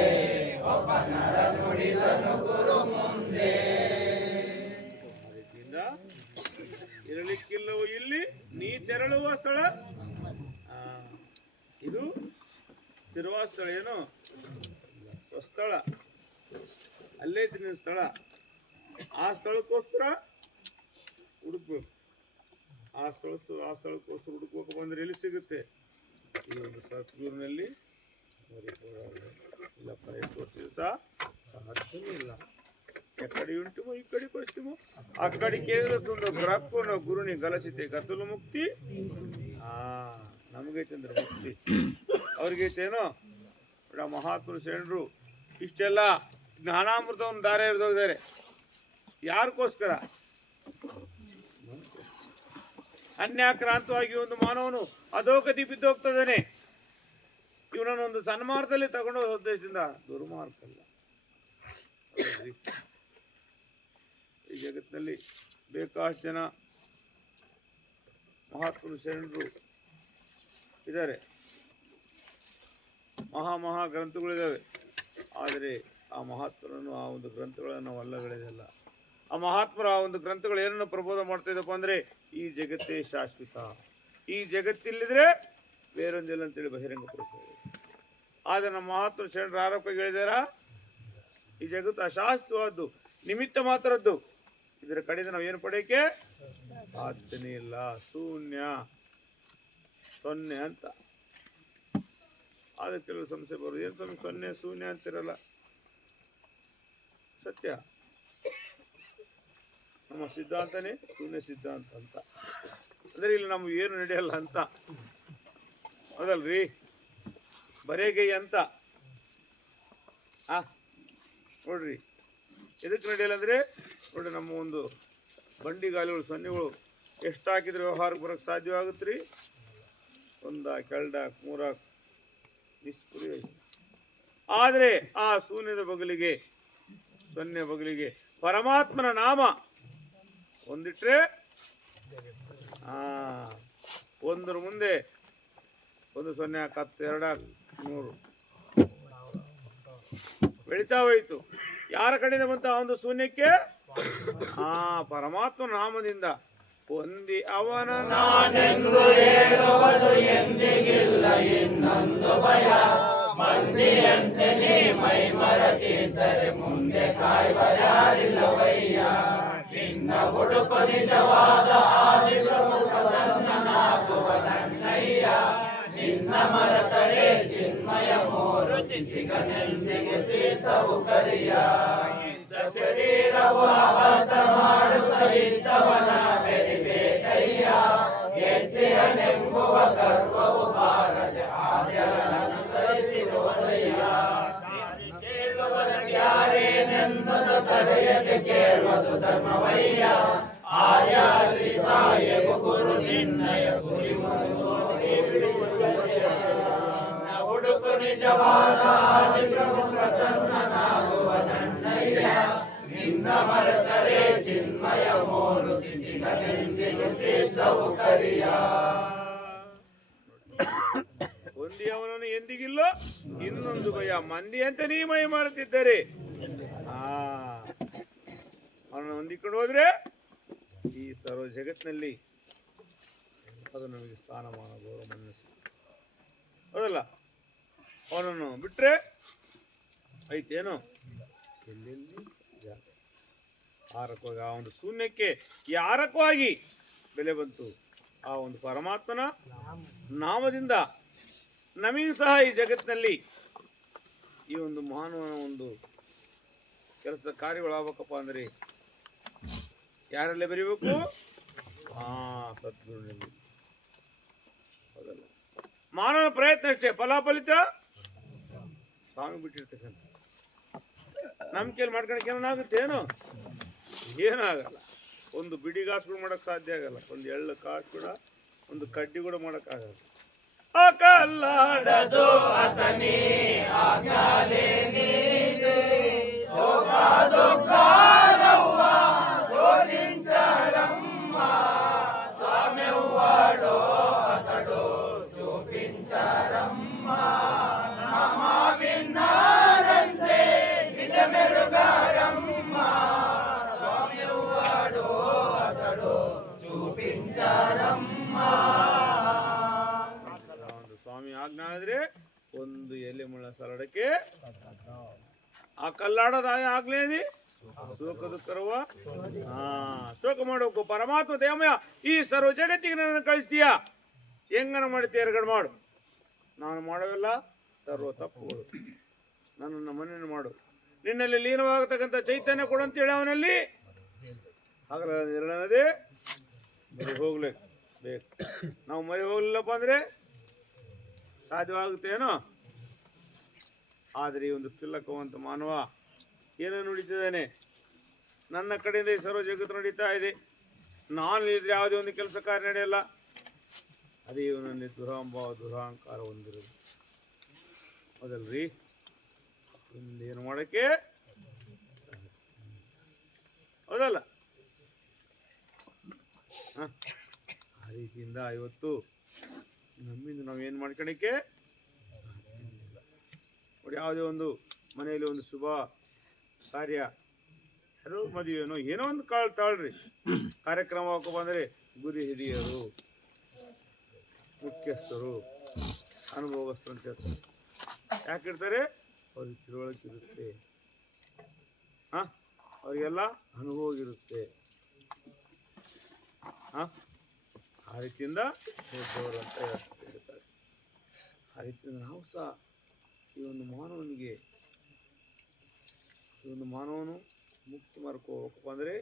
ಒಬ್ಬ ನರ ನುಡಿದನು ಗುರು ಮುಂದೆ. ಇರಲಿಕ್ಕಿಲ್ಲವೋ ಇಲ್ಲಿ ನೀ ತೆರಳುವ ಸ್ಥಳ ಇದು ತಿರುವ ಸ್ಥಳ, ಏನು ಸ್ವಸ್ಥಳ, ಅಲ್ಲೇ ತಿನ್ನ ಸ್ಥಳ. ಆ ಸ್ಥಳಕ್ಕೋಸ್ಕರ ಹುಡುಕ್ಬೇಕು. ಆ ಸ್ಥಳಕ್ಕೋಸ್ಕರ ಹುಡುಕುವಾಗ ಬಂದರೆ ಎಲ್ಲಿ ಸಿಗುತ್ತೆ? ಈ ಒಂದು ಸದ್ಗುರುನಲ್ಲಿ ಇಲ್ಲಪ್ಪ, ಎಷ್ಟು ದಿವಸ ಸಾಧ್ಯವೇ ಇಲ್ಲ. ఎక్కడి ఉంటుమో ఇక్కడికి వస్తామో అక్కడికి ఏదవుతుందో గ్రక్కున గురుని గలచితే గతుల ಮುಕ್ತಿ. ನಮಗೈತೆ ಅಂದ್ರೆ ಮುಕ್ತಿ, ಅವ್ರಿಗೈತೇನೋ? ಮಹಾತ್ಮರು ಶರಣರು ಇಷ್ಟೆಲ್ಲ ಜ್ಞಾನಾಮೃತವನ್ನು ದಾರೆ ಎರೆದೋಗಿದ್ದಾರೆ. ಯಾರಿಗೋಸ್ಕರ? ಅನ್ಯಾಕ್ರಾಂತವಾಗಿ ಒಂದು ಮಾನವನು ಅಧೋಗತಿ ಬಿದ್ದೋಗ್ತದಾನೆ. ಇವನನ್ನೊಂದು ಸನ್ಮಾರ್ಗದಲ್ಲಿ ತಗೊಂಡೋದ ಉದ್ದೇಶದಿಂದ ದುರ್ಮಾರ್ಗಲ್ಲ. ಈ ಜಗತ್ತಿನಲ್ಲಿ ಬೇಕಾಷ್ಟು ಜನ ಮಹಾತ್ಮರು ಶರಣರು ಇದ್ದಾರೆ, ಮಹಾ ಗ್ರಂಥಗಳಿದ್ದಾವೆ. ಆದರೆ ಆ ಮಹಾತ್ಮರನ್ನು, ಆ ಒಂದು ಗ್ರಂಥಗಳನ್ನು ನಾವು ಅಲ್ಲಗಳೆದಲ್ಲ. ಆ ಮಹಾತ್ಮರು ಆ ಒಂದು ಗ್ರಂಥಗಳು ಏನನ್ನು ಪ್ರಬೋಧ ಮಾಡ್ತಾ ಇದ್ದಪ್ಪ ಅಂದರೆ, ಈ ಜಗತ್ತೇ ಶಾಶ್ವತ, ಈ ಜಗತ್ತಿಲ್ಲಿದ್ರೆ ಬೇರೊಂದಿಲ್ಲ ಅಂತೇಳಿ ಬಹಿರಂಗಪಡಿಸ್ತಾರೆ. ಆದರೆ ನಮ್ಮ ಮಹಾತ್ಮರು ಶರಣರು ಆರೋಪಕ್ಕೆ ಹೇಳಿದಾರ, ಈ ಜಗತ್ತು ಅಶಾಶ್ವತವಾದ್ದು, ನಿಮಿತ್ತ ಮಾತ್ರದ್ದು. ಇದರ ಕಡೆಯಿಂದ ನಾವು ಏನು ಪಡೆಯಕ್ಕೆ ಸಾಧ್ಯನೇ ಇಲ್ಲ. ಶೂನ್ಯ, ಸೊನ್ನೆ ಅಂತ. ಆದ ಕೆಲವು ಸಮಸ್ಯೆ ಬರೋದು, ಏನು ಸ್ವಾಮಿ ಸೊನ್ನೆ ಶೂನ್ಯ ಅಂತಿರಲ್ಲ? ಸತ್ಯ, ನಮ್ಮ ಸಿದ್ಧಾಂತನೇ ಶೂನ್ಯ ಸಿದ್ಧಾಂತ ಅಂತ. ಅಂದರೆ ಇಲ್ಲಿ ನಮ್ಗೆ ಏನು ನಡೆಯಲ್ಲ ಅಂತ, ಹೌದಲ್ರಿ? ಬರೇಗೈ ಅಂತ. ನೋಡ್ರಿ, ಎದಕ್ಕೆ ನಡೆಯಲ್ಲ ಅಂದರೆ, ನೋಡ್ರಿ ನಮ್ಮ ಒಂದು ಬಂಡಿಗಾಲಿಗಳು, ಸೊನ್ನೆಗಳು ಎಷ್ಟು ಹಾಕಿದ್ರೆ ವ್ಯವಹಾರಕ್ಕೆ ಬರೋಕ್ಕೆ ಸಾಧ್ಯವಾಗುತ್ತೆ ರೀ? ಒಂದಾಕ್, ಎರಡಾಕ್, ಮೂರಾಕ್, ನಿಷ್ಪ್ರಯೋಜನ. ಆದರೆ ಆ ಶೂನ್ಯದ ಬಗಲಿಗೆ, ಸೊನ್ನೆ ಬಗಲಿಗೆ ಪರಮಾತ್ಮನ ನಾಮ ಒಂದಿಟ್ರೆ, ಒಂದರ ಮುಂದೆ ಒಂದು ಸೊನ್ನೆ, 10, 2, 3 ಬೆಳಿತಾ ಹೋಯಿತು. ಯಾರ ಕಡೆಯಿಂದ ಬಂತ ಒಂದು ಶೂನ್ಯಕ್ಕೆ? ಪರಮಾತ್ಮ ನಾಮದಿಂದ ಹೊಂದಿ ಅವನ ನಾನೆಂದು ಹೇಳುವುದು ಎಂದಿಗಿಲ್ಲ ಇನ್ನೊಂದು ಭಯ. ಮಂದಿಯಂತೆ ನೀ ಮೈ ಮರೆತಿದ್ದರೆ ಮುಂದೆ ಕಾಯುವಯಾರಿಲ್ಲವಯ್ಯ. ನಿನ್ನ ಹುಡುಕು ನಿಜವಾದ ಆದಿ ಪ್ರಮುಖ ಸಂತನಾಗುವ ನನ್ನಯ್ಯ. ನಿನ್ನ ಮರೆತರೆ ಚಿನ್ಮಯ ಮೂರ್ತಿ ಸಿಗನೆಂದಿಗೆ ಸೀತವು ಕರಿಯ. ಶರೀರವು ಅಬದ್ಧ ಮಾಡುತ್ತ ಇದ್ದವನ ಬೆರಿಬೇಕಯ್ಯ. ಗೆಟ್ಟಿಯನೆಂಬುವ ಗರ್ವವು ಬಾರದೆ ಆರ್ಯರನುಸರಿಸಿರುವುದಯ್ಯ. ಕೇಳುವುದಕ್ಯಾರೇನೆಂಬುದು ತಡೆಯದೆ ಕೇಳುವುದು ಧರ್ಮವಯ್ಯ. ಆರ್ಯಲ್ಲಿ ಸಾಯಗು ಗುರು ನಿನ್ನಯ ಗುರಿ ಹುಡುಕು ನಿಜವಾದ ಆದಿ ಪ್ರಮುಖ ಸಂತನಾಗುವ ನನ್ನಯ್ಯ. ನಿನ್ನ ಮರೆತರೆ ಚಿನ್ಮಯ ಮೂರ್ತಿ ಸಿಗನೆಂದಿಗೆ ಸಿದ್ಧವು ಕರಿಯ. ಹೊಂದಿಯವನನ್ನು ಎಂದಿಗಿಲ್ಲ ಇನ್ನೊಂದು ಭಯ. ಮಂದಿಯಂತೆ ನೀ ಮೈ ಮರೆತಿದ್ದರೆ ಅವನನ್ನು ಹೊಂದಿಕೊಂಡು ಹೋದ್ರೆ ಈ ಸರ್ವ ಜಗತ್ತಿನಲ್ಲಿ ಅದು ನಮಗೆ ಸ್ಥಾನಮಾನ ಗೌರವ ಮನ್ನಿಸಿ, ಹೌದಲ್ಲ? ಅವನನ್ನು ಬಿಟ್ಟರೆ ಐತೇನು? ಎಲ್ಲೆಲ್ಲಿ ಜಾಗ. ಆರಕವಾಗಿ ಆ ಒಂದು ಶೂನ್ಯಕ್ಕೆ ಯಾರಕವಾಗಿ ಬೆಲೆ ಬಂತು? ಆ ಒಂದು ಪರಮಾತ್ಮನ ನಾಮದಿಂದ ನಮಗೂ ಸಹ ಈ ಜಗತ್ತಿನಲ್ಲಿ ಈ ಒಂದು ಮಾನವನ ಒಂದು ಕೆಲಸ ಕಾರ್ಯಗಳಾಗಬೇಕಪ್ಪ ಅಂದರೆ ಯಾರಲ್ಲೇ ಬರೀಬೇಕು? ಸದ್ಗುರುನಲ್ಲಿ. ಹೌದಲ್ಲ? ಮಾನವನ ಪ್ರಯತ್ನ ಅಷ್ಟೇ, ಫಲಾಫಲಿತ ಸ್ವಾಮಿ ಬಿಟ್ಟಿರ್ತಕ್ಕಂಥ. ನಮ್ಮ ಕೈಲಿ ಮಾಡ್ಕೊಳಕ್ಕೆ ಏನಾಗುತ್ತೆ? ಏನಾಗಲ್ಲ. ಒಂದು ಬಿಡಿಗಾಸುಗಳು ಮಾಡೋಕ್ಕೆ ಸಾಧ್ಯ ಆಗಲ್ಲ. ಒಂದು ಎಳ್ಳು ಕಾಸು ಕೂಡ, ಒಂದು ಕಡ್ಡಿ ಕೂಡ ಮಾಡೋಕ್ಕಾಗಲ್ಲ. ಅಕಲ್ಲಾಡದು ಅತನೇ ಆಗಲೇ ನೀದೆ ಸೋಗಾದು ಕಾರವ್ವ ಸೋದಿಂಚರಮ್ಮ ಸ್ವಾಮ್ಯವ್ವಾಡೋ ಅತಡೋ చూపించరమ్మ నమ విన్నారంతే నిజ మెరుగారమ్మ స్వామ్యవ్వాడో అతడో చూపించరమ్మ. ಸ್ವಾಮಿ ಆಜ್ಞಾ ಆದ್ರೆ ಒಂದು ಎಲೆ ಮುಳ್ಳ ಸಲಡಕ್ಕೆ ಆ ಕಲ್ಲಾಡೋದ ಆಗ್ಲೇದಿ ಶೋಕ ದುಃಖರವ ಶೋಕ ಮಾಡಬೇಕು. ಪರಮಾತ್ಮ ದೇವಮಯ ಈ ಸರ್ವ ಜಗತ್ತಿಗೆ ನನ್ನನ್ನು ಕಳಿಸ್ತೀಯ, ಹೆಂಗನ ಮಾಡ್ತೀಯ ಎರಗಡೆ ಮಾಡು. ನಾನು ಮಾಡೋವೆಲ್ಲ ಸರ್ವ ತಪ್ಪುಗಳು, ನನ್ನನ್ನು ಮನೆಯನ್ನು ಮಾಡು. ನಿನ್ನಲ್ಲಿ ಲೀನವಾಗತಕ್ಕಂಥ ಚೈತನ್ಯ ಕೊಡು ಅಂತೇಳಿ ಅವನಲ್ಲಿ ಆಗಲ ನಿರ್ಣಯದೇ ಮರಿ ಹೋಗ್ಬೇಕು. ನಾವು ಮರಿ ಹೋಗ್ಲಿಲ್ಲಪ್ಪ ಅಂದ್ರೆ ಸಾಧ್ಯವಾಗುತ್ತೇನೋ. ಆದರೆ ಈ ಒಂದು ಕ್ಷುಲ್ಲಕವಂತ ಮಾನವ ಏನೋ ನುಡಿತಿದ್ದಾನೆ, ನನ್ನ ಕಡೆಯಿಂದ ಈ ಸರ್ವ ಜಗತ್ತು ನಡೀತಾ ಇದೆ, ನಾನು ಇದ್ರೆ ಯಾವುದೇ ಒಂದು ಕೆಲಸ ಕಾರ್ಯ ನಡೆಯಲ್ಲ. ಅದೇ ಇವನಲ್ಲಿ ದುರಾಂಭಾವ ದುರಹಂಕಾರ ಹೊಂದಿರೋದು ಹೌದಲ್ರಿ. ಏನು ಮಾಡೋಕ್ಕೆ ಹೌದಲ್ಲ. ಆ ರೀತಿಯಿಂದ ಇವತ್ತು ನಮ್ಮಿಂದ ನಾವೇನು ಮಾಡ್ಕೊಳಕ್ಕೆ ನೋಡಿ. ಯಾವುದೇ ಒಂದು ಮನೆಯಲ್ಲಿ ಒಂದು ಶುಭ ಕಾರ್ಯ, ಯಾರೋ ಮದುವೆನೋ ಏನೋ ಒಂದು ತಾಳ್ರಿ ಕಾರ್ಯಕ್ರಮ ಹಾಕೋ ಬಂದರೆ ಗುರಿ ಹಿರಿಯರು, ಮುಖ್ಯಸ್ಥರು, ಅನುಭವಸ್ಥರು ಅಂತ ಹೇಳ್ತಾರೆ. ಯಾಕಿರ್ತಾರೆ? ಅವ್ರಿಗೆ ತಿಳುವಳಿಕೆ ಇರುತ್ತೆ, ಅವರಿಗೆಲ್ಲ ಅನುಭವ ಇರುತ್ತೆ. ಆ ರೀತಿಯಿಂದ ದೊಡ್ಡವರು ಅಂತ ಹೇಳ್ತಾರೆ. ಆ ರೀತಿಯಿಂದ ನಾವು ಸಹ ಈ ಒಂದು ಮಾನವನು ಮುಕ್ತಿ ಮಾಡ್ಕೋಬೇಕಪ್ಪ ಅಂದರೆ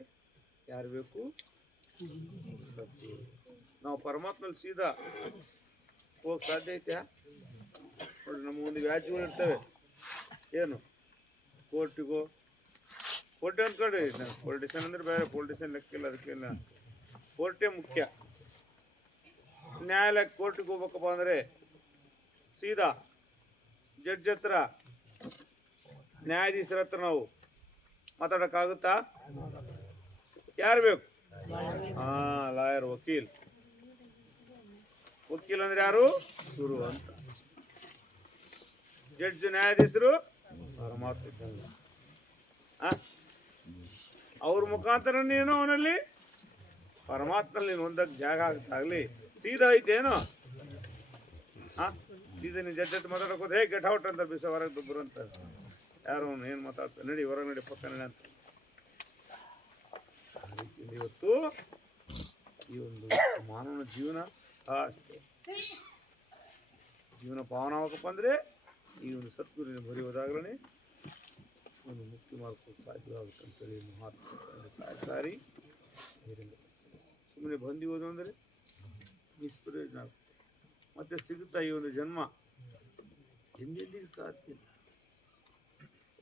ಯಾರು ಬೇಕು? ನಾವು ಪರಮಾತ್ಮಲ್ಲಿ ಸೀದಾ ಹೋಗಕ್ಕೆ ಸಾಧ್ಯ ಐತೆ? ನೋಡಿ, ನಮ್ಮ ಒಂದು ವ್ಯಾಜ್ಯಗಳು ಇರ್ತವೆ. ಏನು ಕೋರ್ಟಿಗೋ ಕೋರ್ಟೆ ಅಂದ್ಕೊಳ್ರಿ, ಪೊಲಿಟಿಷನ್ ಅಂದರೆ ಬೇರೆ, ಪೊಲಿಟಿಷನ್ ಲೆಕ್ಕಿಲ್ಲ, ಅದಕ್ಕಿಲ್ಲ. ಕೋರ್ಟೇ ಮುಖ್ಯ. ನ್ಯಾಯಾಲಯಕ್ಕೆ ಕೋರ್ಟಿಗೆ ಹೋಗ್ಬೇಕಪ್ಪ ಅಂದರೆ ಸೀದಾ ಜಡ್ಜ್ ಹತ್ರ, ನ್ಯಾಯಾಧೀಶರ ಹತ್ರ ನಾವು ಮಾತಾಡೋಕ್ಕಾಗುತ್ತಾ? ಯಾರು ಬೇಕು? ಲಾಯರ್, ವಕೀಲ್. ವಕೀಲ್ ಅಂದ್ರೆ ಯಾರು? ಗುರು ಅಂತ. ಜಡ್ಜ್ ನ್ಯಾಯಾಧೀಶರು ಪರಮಾತ್ಮ. ಅವ್ರ ಮುಖಾಂತರ ನೀನು ಅವನಲ್ಲಿ ಪರಮಾತ್ಮಲ್ಲಿ ನೀನು ಒಂದಕ್ಕೆ ಜಾಗ ಆಗ್ತಾಗಲಿ ಸೀದಾ ಐತೇನೋ. ಸೀದಾ ನೀನು ಜಡ್ಜ್ ಹತ್ರ ಮಾತಾಡೋಕೋದು, ಹೇ ಗೆಟ್ ಔಟ್ ಅಂತ ಬಿಸ ಹೊರಗೆ ದುಬ್ಬರು ಅಂತ. ಯಾರು ಅವನು ಏನು ಮಾತಾಡ್ತಾರೆ? ನಡಿ ಹೊರಗೆ ನಡಿ, ಪಕ್ಕ ನಡಿ ಅಂತ. ಇವತ್ತು ಈ ಒಂದು ಮಾನವನ ಜೀವನ ಅಷ್ಟೇ. ಜೀವನ ಪಾವನವಾಗಪ್ಪ ಅಂದರೆ ಈ ಒಂದು ಸದ್ಗುರಿನ ಬರೆಯುವುದಾಗಲೇ ಒಂದು ಮುಕ್ತಿ ಮಾಡ್ಕೊಂಡು ಸಾಧ್ಯವಾಗುತ್ತೆ ಅಂತೇಳಿ ಮಹಾತ್ಮ ಸಾರಿ ಸುಮ್ಮನೆ ಬಂದಿರೋದು ಅಂದರೆ ನಿಷ್ಪ್ರಯೋಜನ ಆಗುತ್ತೆ. ಮತ್ತೆ ಸಿಗುತ್ತಾ ಈ ಒಂದು ಜನ್ಮ? ಎಂದೆಂದಿಗೂ ಸಾಧ್ಯ ಇಲ್ಲ.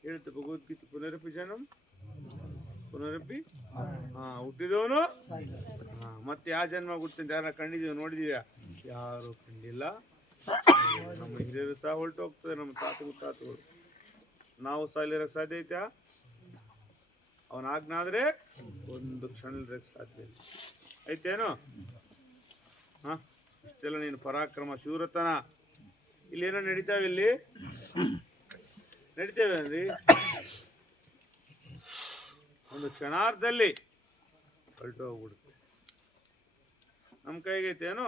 ಹೇಳುತ್ತೆ ಭಗವದ್ಗೀತೆ, ಪುನರಪಿ ಜನಂ ಪುನರಪಿ. ಹುಟ್ಟಿದವನು ಮತ್ತೆ ಯಾವ ಜನ್ಮ ಹುಟ್ಟಿಂದ ಯಾರನ್ನ ಕಂಡಿದ್ದೀವಿ, ನೋಡಿದೀವ? ಯಾರು ಕಂಡಿಲ್ಲ. ನಮ್ಮ ಹಿರಿಯರು ಸಹ ಹೊರಟು ಹೋಗ್ತದೆ, ನಮ್ಮ ತಾತ ಮುತ್ತಾತಗಳು. ನಾವು ಸಹ ಇಲ್ಲಿರೋಕ್ಕೆ ಸಾಧ್ಯ ಐತಾ? ಅವನ ಆಜ್ಞೆ ಆದರೆ ಒಂದು ಕ್ಷಣ ಇರೋಕ್ಕೆ ಸಾಧ್ಯ ಇಲ್ಲ. ಐತೇನು? ಇಷ್ಟೆಲ್ಲ ನೀನು ಪರಾಕ್ರಮ ಶೂರತನ ಇಲ್ಲೇನೋ ನಡೀತಾವೆ, ಇಲ್ಲಿ ನಡೀತೇವೆ ಅಂದ್ರಿ. ಒಂದು ಕ್ಷಣಾರ್ಧದಲ್ಲಿ ಹೊರಟು ಹೋಗ್ಬಿಡುತ್ತೆ. ನಮ್ಮ ಕೈಗೈತೇನು?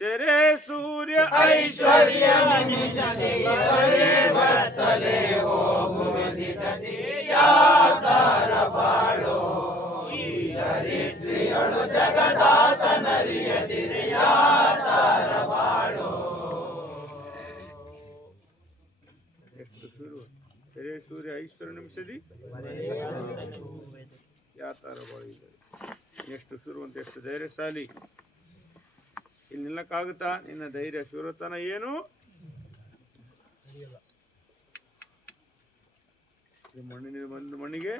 ತೆರೆ ಸೂರ್ಯ ಐಶ್ವರ್ಯ ಎಷ್ಟು ಸುರು ತೆರೆ ಸೂರ್ಯ ಐಶ್ವರ್ಯ ನಿಮಿಷದಿ ಯಾತಾರ ಬಾಳಿದ್ದಾರೆ. ಎಷ್ಟು ಸುರು ಅಂತ, ಎಷ್ಟು ಧೈರ್ಯಶಾಲಿ. ಇಲ್ಲಿ ನಿಲ್ಲಕ್ಕಾಗುತ್ತಾ? ನಿನ್ನ ಧೈರ್ಯ ಶೂರತನ ಏನು? ಮಣ್ಣಿನ ಮಣ್ಣಿಗೆ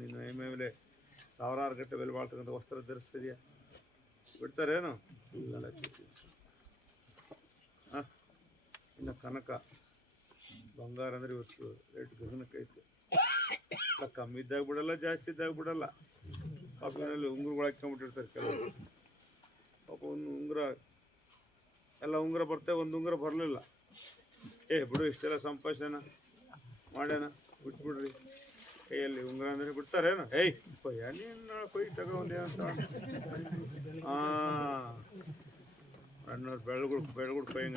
ನಿನ್ನ ಮೇಲೆ ಸಾವಿರಾರು ಗಟ್ಟೆ ಬೆಲೆ ಬಾಳ್ತಕ್ಕಂಥ ವಸ್ತ್ರ ಧರಿಸ್ತಿದೆಯಾ? ಬಿಡ್ತಾರೇನು? ಇನ್ನು ಕನಕ ಬಂಗಾರ ಅಂದರೆ ಇವತ್ತು ರೇಟ್ ಗಗನಕ್ಕೈತೆ. ಕಮ್ಮಿ ಇದ್ದಾಗ ಬಿಡಲ್ಲ, ಜಾಸ್ತಿ ಇದ್ದಾಗ ಬಿಡಲ್ಲ. ಕಾಪಿನಲ್ಲಿ ಉಂಗುರಗಳು ಹಾಕ್ಕೊಂಡ್ಬಿಟ್ಟಿರ್ತಾರೆ ಕೆಲವರು. ಪಾಪ ಒಂದು ಉಂಗುರ ಎಲ್ಲ ಉಂಗುರ ಬರ್ತೇವೆ, ಒಂದು ಉಂಗುರ ಬರಲಿಲ್ಲ. ಬಿಡು, ಇಷ್ಟೆಲ್ಲ ಸಂಪಾದನೆ ಮಾಡ್ಯಾನ, ಬಿಟ್ಬಿಡ್ರಿ. ಕೈಯಲ್ಲಿ ಉಂಗುರ ಅಂದರೆ ಬಿಡ್ತಾರೇನು? ನೀನು ಕೊಯ್ ತಗೊಂಡೇನಂತ. ಅಣ್ಣವ್ರು ಬೆಳಗುಡು ಕೊಯ್ಯಂಗ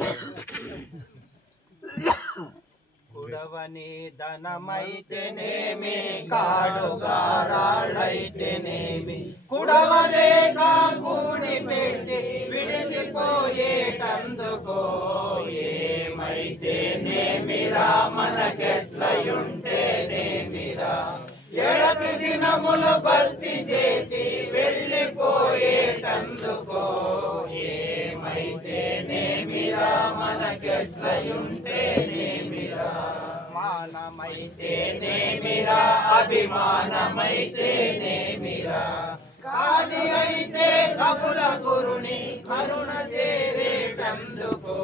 కుడవని ధనమైతేనేమి కాడుగారాళ్ళైతేనేమి కుడవలేక కూడి పెట్టి విడిచిపోయేటందుకో ఏమైతేనేమిరా మనకెట్లయుంటేనేమిరా ఎడతి దినములు భర్తీ చేసి వెళ్ళిపోయేటందుకో ఏమైతేనేమిరా మనకెట్లయుంటేనేమిరా మానమైతేనేమిరా అభిమానమైతేనేమిరా కాది అయితే కపుల గురుని కరుణ చేరేటందుకో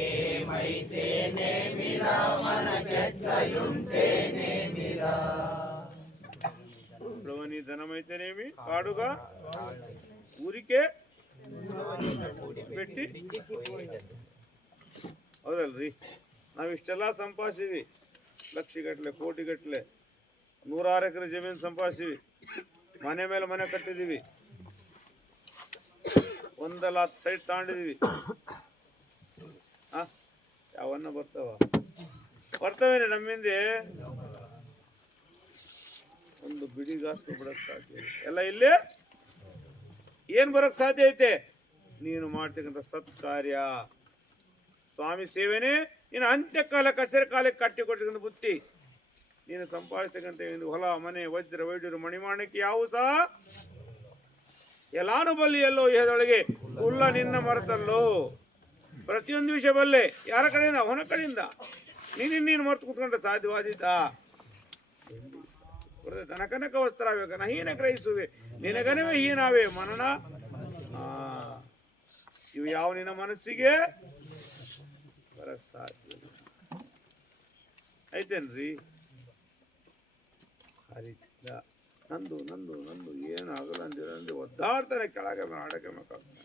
ఏమైతేనేమిరా మనకెట్లయుంటేనేమిరా నీ ధనమైతేనేమి కాడుగా ఊరికే పెట్టి ಹೌದಲ್ರಿ ನಾವಿಷ್ಟೆಲ್ಲ ಸಂಪಾದಿಸಿವಿ ಲಕ್ಷಗಟ್ಟಲೆ ಕೋಟಿಗಟ್ಟಲೆ 106 ಎಕರೆ ಜಮೀನು ಸಂಪಾದಿಸಿವಿ ಮನೆ ಮೇಲೆ ಮನೆ ಕಟ್ಟಿದ್ದೀವಿ 1 ಲಕ್ಷ ಸೈಟ್ ತಗೊಂಡಿದ್ದೀವಿ ಯಾವನ್ನ ಬರ್ತವೇನೆ ನಮ್ಮಿಂದೆ ಒಂದು ಬಿಡಿಗಾಸ್ತು ಬಿಡಕ್ಕೆ ಸಾಧ್ಯ ಎಲ್ಲ ಇಲ್ಲೇ ಏನು ಬರೋಕ್ಕೆ ಸಾಧ್ಯ ಐತೆ ನೀನು ಮಾಡ್ತಕ್ಕಂಥ ಸತ್ಕಾರ್ಯ ಸ್ವಾಮಿ ಸೇವೆನೇ ನೀನು ಅಂತ್ಯಕಾಲ ಕಸರೆ ಕಾಲಕ್ಕೆ ಕಟ್ಟಿ ಕೊಟ್ಟಿರ್ತಕ್ಕಂಥ ಬುತ್ತಿ ನೀನು ಸಂಪಾದಿಸ್ತಕ್ಕಂಥ ಹೊಲ ಮನೆ ವಜ್ರ ವೈಡ್ಯರು ಮಣಿಮಾಣಿಕೆ ಯಾವು ಸಹ ಎಲ್ಲಾನು ಬಲ್ಲಿಯಲ್ಲೋ ಇಹದೊಳಗೆ ಕುಲ್ಲ ನಿನ್ನ ಮರೆತಲ್ಲೋ ಪ್ರತಿಯೊಂದು ವಿಷಯ ಬಲ್ಲೆ ಯಾರ ಕಡೆಯಿಂದ ಅವನ ಕಡೆಯಿಂದ ನೀನು ಮರೆತು ಕೂತ್ಕೊಂಡ್ರೆ ಸಾಧ್ಯವಾದಿದ್ದ ತನಕನಕ ವಸ್ತ್ರಾವೇಕ ನಹೀನ ಗ್ರಹಿಸುವೆ ನಿನಗನವೇ ಹೀನಾವೇ ಮನನ ಇವು ಯಾವ ನಿನ್ನ ಮನಸ್ಸಿಗೆ ಬರಕ್ ಸಾಧ್ಯ ಐತೇನ್ರಿ ಹರಿದ ನಂದು ನಂದು ನಂದು ಏನು ಆಗಲ್ಲ ಅಂದಿರಂದ್ರೆ ಒದ್ದಾಡ್ತಾನೆ ಕೆಳಗೆ ಆಡಕ್ಕೆ ಬೇಕಾಗ್ತಾನೆ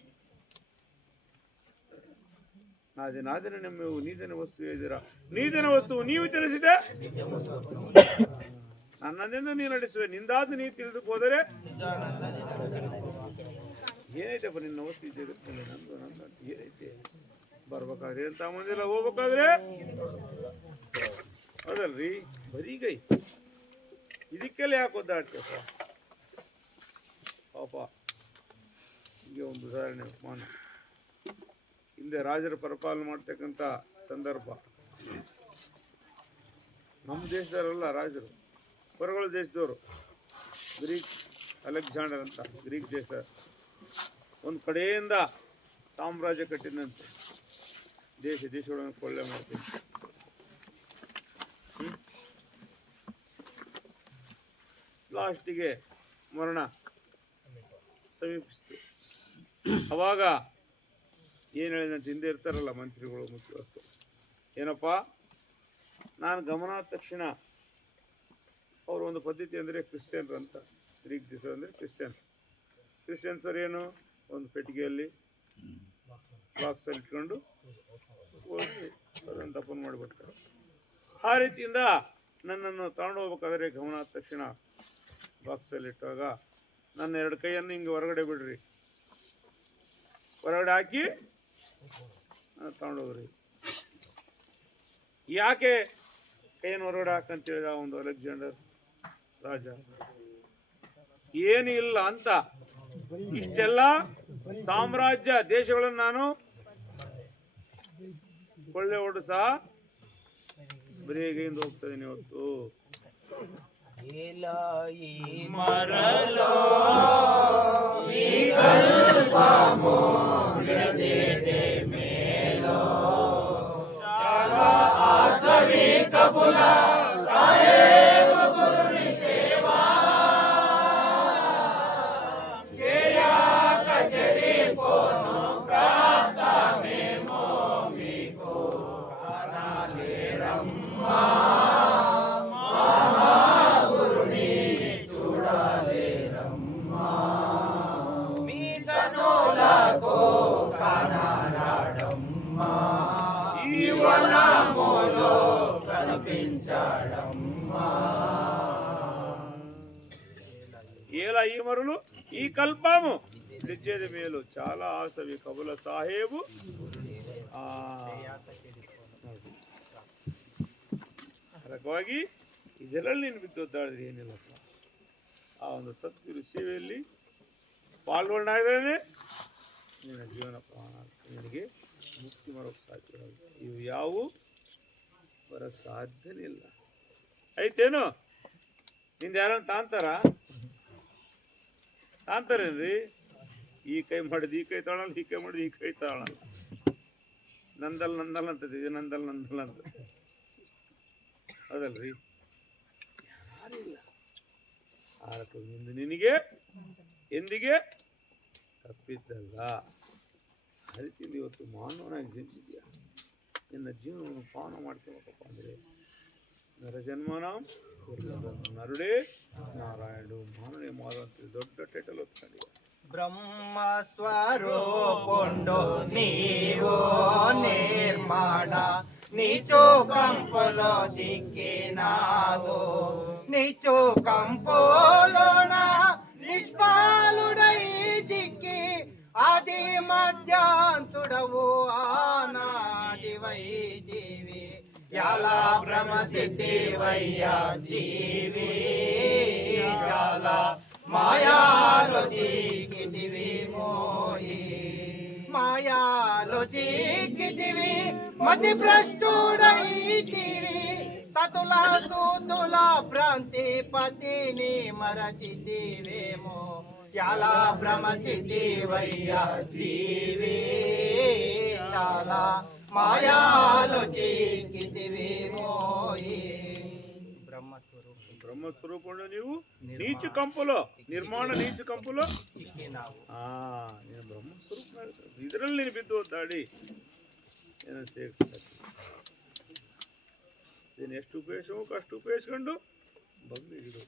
ನಾದಿನ ನಿಮ್ಮೆವು ನೀತಿನ ವಸ್ತು ಇದ್ದೀರಾ ನೀತಿನ ವಸ್ತು ನೀವು ತಿಳಿಸಿದೆ ನನ್ನದಿಂದ ನೀನು ನಡೆಸುವೆ ನಿಂದಾದ ನೀ ತಿಳಿದು ಹೋದರೆ ಏನೈತಪ್ಪ ನಿನ್ನ ವಸ್ತು ಜಗತ್ತಿನಲ್ಲಿ ನಂದು ನಂದು ಅಂತ ಏನೈತೆ ಬರ್ಬೇಕಾದ್ರೆ ಅಂತ ಮುಂದೆಲ್ಲ ಹೋಗ್ಬೇಕಾದ್ರೆ ಹೌದಲ್ರಿ ಬರೀಗೈ ಇದಕ್ಕೆಲ್ಲ ಯಾಕೆ ಒದ್ದಾಡ್ತಪ್ಪ ಪಾಪ ಹೀಗೆ ಒಂದು ಉದಾಹರಣೆ ಮಾನ ಹಿಂದೆ ರಾಜರ ಪರಿಪಾಲನೆ ಮಾಡ್ತಕ್ಕಂಥ ಸಂದರ್ಭ ನಮ್ಮ ದೇಶದವರಲ್ಲ ರಾಜರು ಹೊರಗಳ ದೇಶದವರು ಗ್ರೀಕ್ ಅಲೆಕ್ಸಾಂಡರ್ ಅಂತ ಗ್ರೀಕ್ ದೇಶ ಒಂದು ಕಡೆಯಿಂದ ಸಾಮ್ರಾಜ್ಯ ಕಟ್ಟಿದಂತೆ ದೇಶಗಳನ್ನು ಕೊಳ್ಳೆ ಮಾಡ್ತೀನಿ ಲಾಸ್ಟಿಗೆ ಮರಣ ಸಮೀಪಿಸ್ತು ಅವಾಗ ಏನು ಹೇಳಿದಂತ ಹಿಂದೆ ಇರ್ತಾರಲ್ಲ ಮಂತ್ರಿಗಳು ಮುಖ್ಯಸ್ಥರು ಏನಪ್ಪ ನಾನು ಗಮನ ತಕ್ಷಣ ಅವರು ಒಂದು ಪದ್ಧತಿ ಅಂದರೆ ಕ್ರಿಶ್ಚಿಯನ್ರು ಅಂತ ಗ್ರೀಕ್ ದೇಶ ಅಂದರೆ ಕ್ರಿಶ್ಚಿಯನ್ಸ್ ಅವ್ರು ಏನು ಒಂದು ಪೆಟ್ಟಿಗೆಯಲ್ಲಿ ಬಾಕ್ಸಲ್ಲಿ ಇಟ್ಕೊಂಡು ಹೋಗಿ ಅದನ್ನು ದಪ್ಪನ ಮಾಡಿಬಿಡ್ತಾರೆ ಆ ರೀತಿಯಿಂದ ನನ್ನನ್ನು ತಗೊಂಡು ಹೋಗ್ಬೇಕಾದ್ರೆ ಗಮನ ಆದ ತಕ್ಷಣ ಬಾಕ್ಸಲ್ಲಿ ಇಟ್ಟಾಗ ನನ್ನ 2 ಕೈಯನ್ನು ಹಿಂಗೆ ಹೊರಗಡೆ ಬಿಡ್ರಿ ಹೊರಗಡೆ ಹಾಕಿ ತಗೊಂಡೋಗ್ರಿ ಯಾಕೆ ಕೈಯನ್ನು ಹೊರಗಡೆ ಹಾಕಂತೇಳಿದ ಒಂದು ಅಲೆಕ್ಸಾಂಡರ್ ರಾಜ ಏನು ಇಲ್ಲ ಅಂತ ಇಷ್ಟೆಲ್ಲ ಸಾಮ್ರಾಜ್ಯ ದೇಶಗಳನ್ನು ನಾನು ಕೊಳ್ಳೆ ಹೊಡೆದು ಸಹ ಬರೀಗೆಯಿಂದ ಹೋಗ್ತಾ ಇದ್ದೀನಿ ಇವತ್ತು ఏలా ఈ మరులు ఈ కల్పము తెచ్చేది మేలు చాలా ఆసవి కబుల సాహేబు ಅದಕ್ಕಾಗಿ ಇದರಲ್ಲಿ ನೀನು ಬಿದ್ದೊದ್ದಾಡಿದ್ರೆ ಏನಿಲ್ಲಪ್ಪ. ಆ ಒಂದು ಸದ್ಗುರು ಸೇವೆಯಲ್ಲಿ ಪಾಲ್ಗೊಂಡಾಗಲೇ ನಿನ್ನ ಜೀವನ ಪ್ರಾಣ ನಿನಗೆ ಮುಕ್ತಿ ಮಾಡೋಕ್ಕೆ ಸಾಧ್ಯ. ಇವು ಯಾವುವು ಬರ ಸಾಧ್ಯನೇ ಇಲ್ಲ. ಐತೇನು ನಿಂದ ಯಾರನ್ನ ತಾಂತಾರೇನ್ರಿ? ಈ ಕೈ ಮಾಡಿದ ಈ ಕೈ ತಾಳಲ್ಲ, ಈ ಕೈ ಮಾಡಿದ ಈ ಕೈ ತಾಳಲ್ಲ. ನಂದಲ್ ಅಂತದಿದೆ, ನಂದಲ್ ಅಂತ ಅದಲ್ರಿ. ಯಾರಿಲ್ಲ ಆರಕದಿಂದ ನಿನಗೆ ಎಂದಿಗೆ ತಪ್ಪಿದ್ದಲ್ಲ. ಹರಿತಿಂದ ಇವತ್ತು ಮಾನವನಾಗಿ ಜನಿಸಿದ್ಯಾ. ನಿನ್ನ ಜೀವನವನ್ನು ಪಾವನ ಮಾಡ್ಕೋಬೇಕಪ್ಪ ಅಂದರೆ ನರಜನ್ಮನ ನರುಡೇ ನಾರಾಯಣ ಮಾನವೇ ಮಾರುವಂತ ದೊಡ್ಡ ಟೈಟಲ್ ಹೊತ್ಕೊಂಡಿದ್ದ. ಬ್ರಹ್ಮ ಸ್ವರೂಪುಂಡು ನೀವೋ ನಿರ್ಮಾಣ నీచో కంపులో దిక్కినావు నీచో కంపులోన నిష్పాలుడై చిక్కి ఆది మధ్యాంతుడవు ఆనాదివై జీవి ఎలా భ్రమసిద్ధివయ్యా జీవి చాలా మాయాలో జీకితివి మోయి మాయాలో జీకితివి మతి భ్రష్టుడైతివి సతుల సూతుల భ్రాంతి పతిని మరచితివేమో ఎలా భ్రమసిద్ధివయ్యా జీవి చాలా మాయాలో జీకితివి మోయి. బ్రహ్మస్వరూపుడు నీవు నీచు కంపులో నిర్మాణ నీచు కంపులో నేను ಬ್ರಹ್ಮಸ್ವರೂಪ. ಇದರಲ್ಲಿ ನೀನು ಬಿದ್ದು ಒದ್ದಾಡಿ ಏನೋ ಸೇರಿಸ್ತಾರೆ. ಇದನ್ನು ಎಷ್ಟು ಉಪಯೋಗಿಸಬೇಕು ಅಷ್ಟು ಉಪಯೋಗಿಸ್ಕೊಂಡು ಬಂದು ಹಿಡಿದು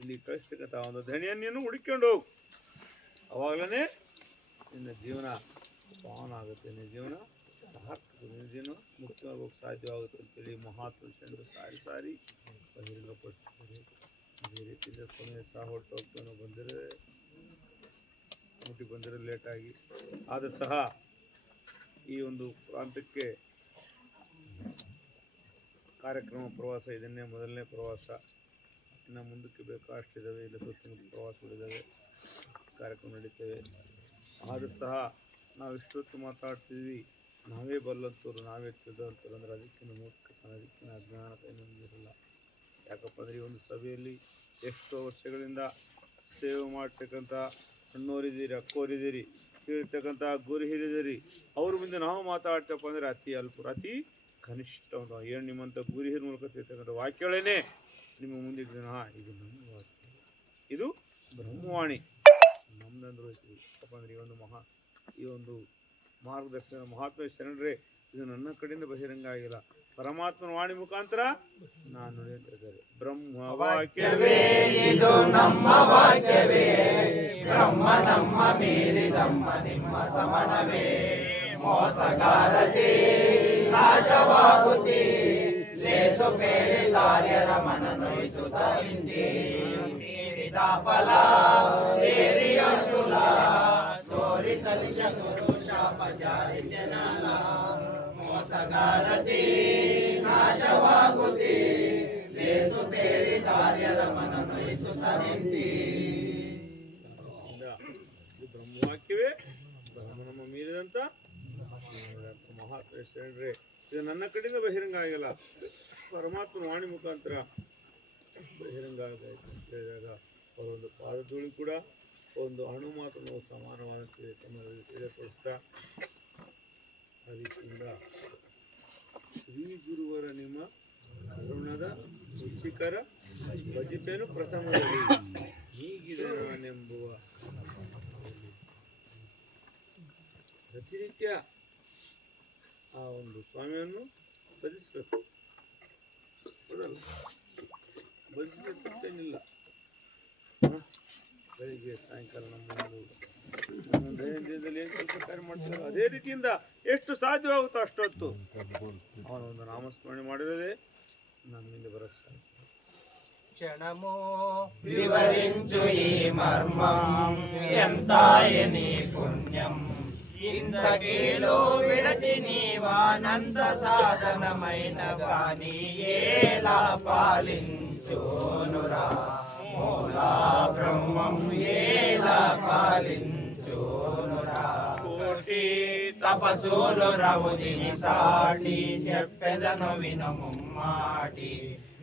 ಇಲ್ಲಿ ಕಳಿಸ್ತಕ್ಕಂಥ ಒಂದು ಧಣಿಯನ್ನು ಹುಡುಕೊಂಡು ಹೋಗು. ಅವಾಗಲೇ ನಿನ್ನ ಜೀವನ ಪಾವನ ಆಗುತ್ತೆ, ನಿನ್ನ ಜೀವನ ಸಾರ್ಥಕ, ನಿನ್ನ ಜೀವನ ಮುಕ್ತವಾಗೋಕ್ಕೆ ಸಾಧ್ಯವಾಗುತ್ತೆ ಅಂತೇಳಿ ಮಹಾತ್ಮರು ಸಾರಿ ಬಹಿರಂಗಪಡಿಸ್ತಾರೆ. ಅದೇ ರೀತಿಯಿಂದ ಸಮಯ ಸಹ ಹೊರಟೋಗ್ತಾನೋ ಬಂದಿರೋ ಲೇಟಾಗಿ ಆದರೂ ಸಹ ಈ ಒಂದು ಪ್ರಾಂತಕ್ಕೆ ಕಾರ್ಯಕ್ರಮ ಪ್ರವಾಸ ಇದನ್ನೇ ಮೊದಲನೇ ಪ್ರವಾಸ. ಇನ್ನು ಮುಂದಕ್ಕೆ ಬೇಕಾಷ್ಟಿದ್ದಾವೆ, ಇಲ್ಲ ಸುತ್ತಮುತ್ತ ಪ್ರವಾಸಗಳಿದ್ದಾವೆ, ಕಾರ್ಯಕ್ರಮ ನಡೀತೇವೆ. ಆದರೂ ಸಹ ನಾವು ಇಷ್ಟೊತ್ತು ಮಾತಾಡ್ತಿದ್ವಿ, ನಾವೇ ಬಲ್ಲಂತವ್ರು ನಾವೇ ತಿಳಿದಂಥವ್ರು ಅಂದರೆ ಅದಕ್ಕಿಂತ ಮೂರ್ಖತನ, ಅದಕ್ಕಿಂತ ಅಜ್ಞಾನತ ಇನ್ನೊಂದಿರಲ್ಲ. ಯಾಕಪ್ಪ ಅಂದರೆ ಈ ಒಂದು ಸಭೆಯಲ್ಲಿ ಎಷ್ಟೋ ವರ್ಷಗಳಿಂದ ಸೇವೆ ಮಾಡ್ತಕ್ಕಂಥ ಅಣ್ಣೋರಿದ್ದೀರಿ, ಅಕ್ಕೋರಿದ್ದೀರಿ, ಹೇಳ್ತಕ್ಕಂಥ ಗುರು ಹಿರಿದಿರಿ. ಅವ್ರ ಮುಂದೆ ನಾವು ಮಾತಾಡ್ತಪ್ಪ ಅಂದರೆ ಅತಿ ಅಲ್ಪರು, ಅತಿ ಕನಿಷ್ಠ ಒಂದು ಏನು ನಿಮ್ಮಂಥ ಗುರು ಹಿರಿಯ ಮೂಲಕ ತಿಳ್ತಕ್ಕಂಥ ವಾಕ್ಯಗಳೇನೆ ನಿಮ್ಮ ಮುಂದೆ ಇದು ನಮ್ಮ ವಾಕ್ಯ, ಇದು ಬ್ರಹ್ಮವಾಣಿ ನಮ್ದಂದ್ರು ಅಪ್ಪ ಅಂದರೆ ಈ ಒಂದು ಮಾರ್ಗದರ್ಶನ ಮಹಾತ್ಮ ಶರಣರೇ ಇದು ನನ್ನ ಕಡೆಯಿಂದ ಬಹಿರಂಗ ಆಗಿಲ್ಲ, ಪರಮಾತ್ಮನ ವಾಣಿ ಮುಖಾಂತರ ನಾನು ನುಡಿಯುತ್ತಿದ್ದಾರೆ. ಬ್ರಹ್ಮ ವಾಕ್ಯವೇ ಇದು ನಮ್ಮ ವಾಕ್ಯವೇ, ಬ್ರಹ್ಮ ನಮ್ಮ ಮೀರಿದಮ್ಮ ನಿಮ್ಮ ಸಮನವೇ, ಮೋಸಗಾರತೆ ನಾಶವಾಗುತ್ತಿ ಲೇಸು ಬೇರೆ ದಾರ್ಯರ ಮನ ನೋಯಿಸುತ್ತ ಹಿಂದೆ ಮೀರಿದ ಫಲ ಬೇರಿಯ ಶೂಲ ತೋರಿ ಕಲಿಶ ಗುರು ಶಾಪ ಜಾರಿ ಜನಲ ಮೋಸಗಾರತೆ ನಾಶವಾಗುತ್ತಿ ಲೇಸು ಬೇರೆ ದಾರ್ಯರ ಮನ ನೋಯಿಸುತ್ತ ಹಿಂದೆ. ಬ್ರಹ್ಮವಾಕ್ಯವೇ ಬ್ರಹ್ಮ ನಮ್ಮ ಮೀರಿದಂಥ ಮಹಾತ್ಮ ಶರಣರೇ ಇದು ನನ್ನ ಕಡೆಯಿಂದ ಬಹಿರಂಗ ಆಗಿಲ್ಲ, ಪರಮಾತ್ಮನ ವಾಣಿ ಮುಖಾಂತರ ಬಹಿರಂಗ ಆಗಾಯ್ತು ಅಂತ ಹೇಳಿದಾಗ ಅವರೊಂದು ಪಾದಧೂಳಿ ಕೂಡ ಒಂದು ಅಣು ಮಾತ್ರ ನಾವು ಸಮಾನವಾದಂತೆ ತಮ್ಮಲ್ಲಿ ತಿಳಿಯಪಡಿಸ್ತಾ ಅದಕ್ಕಿಂತ ಶ್ರೀ ಗುರುವರ ನಿಮ್ಮ ಕರುಣದ ರುಚಿಕರ ಭಜಿಪೇನು ಪ್ರಥಮದಲ್ಲಿ ಹೀಗಿದೆ ನಾನೆಂಬುವ ಪ್ರತಿನಿತ್ಯ ಆ ಒಂದು ಸ್ವಾಮಿಯನ್ನು ಭಜಿಸಬೇಕು. ಹೌದಲ್ಲ, ಭಜಿಸಬೇಕೇನಿಲ್ಲ. ಬೆಳಿಗ್ಗೆ ಸಾಯಂಕಾಲ ನಮ್ಮ ದೈನಂದಿನದಲ್ಲಿ ಏನು ಕೆಲಸ ಕಾರ್ಯ ಮಾಡ್ತಾರೆ ಅದೇ ರೀತಿಯಿಂದ ಎಷ್ಟು ಸಾಧ್ಯವಾಗುತ್ತೋ ಅಷ್ಟೊತ್ತು ಅವನ ಒಂದು ನಾಮಸ್ಮರಣೆ ಮಾಡಿದರೆ ನಮ್ಮಿಂದ ಬರೋಕ್ಕೆ ಸಾಧ್ಯ. క్షణమో వివరించు ఈ మర్మం ఎంతాయని పుణ్యం ఇంత కీలో విడచి నీవానంత సాధనమైన వాణి ఏలా పాలించోనురా మూలా బ్రహ్మం ఏలా పాలించోనురా కోటి తపస్సులు రవుదిని సాటి చెప్పెదను వినము మాటి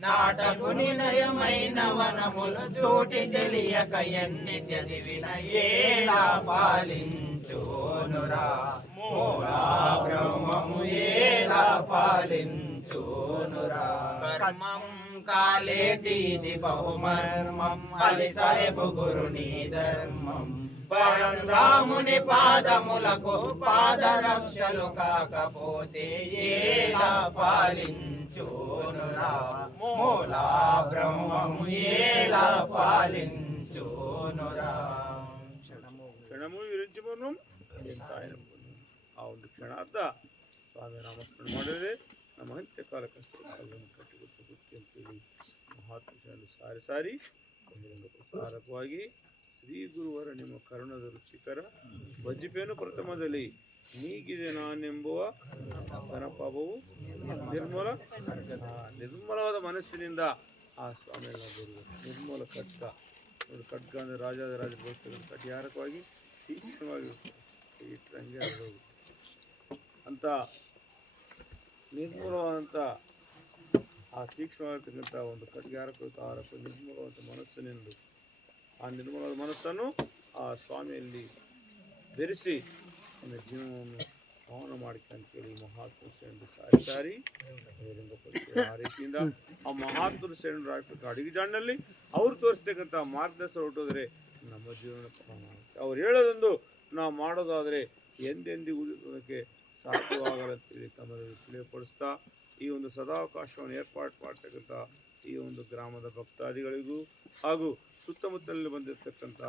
నాటకుని నయమైన వనములు చోటి తెలియక ఎన్ని చదివిన ఏలా పాలించోనురా మూలా బ్రహ్మము ఏలా పాలించోనురా కర్మం కాలేటిది బహుమర్మం అలి సాహెబు గురుని ధర్మం పరంధాముని పాదములకు పాదరక్షలు కాకపోతే ఏలా పాలించోనురా మూలా బ్రహ్మము ఏలా పాలించోనురా ಕ್ಷಣಮೂ ವಿರಿಂಚಿಬನು ಎಂತಾಯನ ಆ ಒಂದು ಕ್ಷಣಾರ್ಧ ಸ್ವಾಮಿ ನಾಮಸ್ಮರಣೆ ಮಾಡಿದರೆ ನಮ್ಮ ಅಂತ್ಯಕಾಲ ಕಷ್ಟಗಳನ್ನು ಕಟ್ಟಿಕೊಟ್ಟು ಬುತ್ತಿ ಅಂತೇಳಿ ಮಹಾತ್ಮಶಾಲಿ ಸಾರಿ ಸಾರಿ ಬಹಿರಂಗ ಪ್ರಸಾರಕವಾಗಿ ಶ್ರೀ ಗುರುವರ ನಿಮ್ಮ ಕರುಣದ ರುಚಿಕರ ವಜ್ಜಿಪೇನು ಪ್ರಥಮದಲ್ಲಿ ನೀಗಿದೆ ನಾನೆಂಬುವ ಘನಪಾಪವು ನಿರ್ಮಲವಾದ ಮನಸ್ಸಿನಿಂದ ಆ ಸ್ವಾಮಿಯನ್ನ ಗುರು ನಿರ್ಮೂಲ ಖಡ್ಗ ಖಡ್ಗ ಅಂದರೆ ರಾಜಾದ ಬಳಸ್ತಕ್ಕಂಥ ಕಡ್ಯಾರಕವಾಗಿ ತೀಕ್ಷ್ಣವಾಗಿ ಇಟ್ಟಂಗೆ ಅದು ಅಂತ ನಿರ್ಮೂಲವಾದಂಥ ಆ ತೀಕ್ಷ್ಣವಾಗಿರ್ತಕ್ಕಂಥ ಒಂದು ಖಡ್ಗಾರಕ ಆರಕ ನಿರ್ಮೂಲವಾದಂಥ ಮನಸ್ಸಿನಿಂದ ಆ ನಿರ್ಮಲವಾದ ಮನಸ್ಸನ್ನು ಆ ಸ್ವಾಮಿಯಲ್ಲಿ ಬೆರೆಸಿ ನನ್ನ ಜೀವನವನ್ನು ಪಾವನ ಮಾಡಿಕೊಂಡೇಳಿ ಮಹಾತ್ಮ ಶರಣರು ಸಾರಿ ಸಾರಿ ಬಹಿರಂಗಪಡಿಸಿ ಆ ರೀತಿಯಿಂದ ಆ ಮಹಾತ್ಮರು ಶರಣರು ಆಗ್ತಕ್ಕ ಅಡಿಗೆ ಜಾಡಿನಲ್ಲಿ ಅವರು ತೋರಿಸ್ತಕ್ಕಂಥ ಮಾರ್ಗದರ್ಶನ ಹೊರಟೋದ್ರೆ ನಮ್ಮ ಜೀವನ ಪಾವನ ಆಗುತ್ತೆ. ಅವ್ರು ಹೇಳೋದೊಂದು ನಾವು ಮಾಡೋದಾದರೆ ಎಂದೆಂದಿಗೂ ಉಳಿದೋದಕ್ಕೆ ಸಾಧ್ಯವಾಗಲಂತೇಳಿ ತಮ್ಮಲ್ಲಿ ತಿಳಿಯಪಡಿಸ್ತಾ ಈ ಒಂದು ಸದಾವಕಾಶವನ್ನು ಏರ್ಪಾಡು ಮಾಡ್ತಕ್ಕಂಥ ಈ ಒಂದು ಗ್ರಾಮದ ಭಕ್ತಾದಿಗಳಿಗೂ ಹಾಗೂ ಸುತ್ತಮುತ್ತಲಲ್ಲಿ ಬಂದಿರತಕ್ಕಂಥ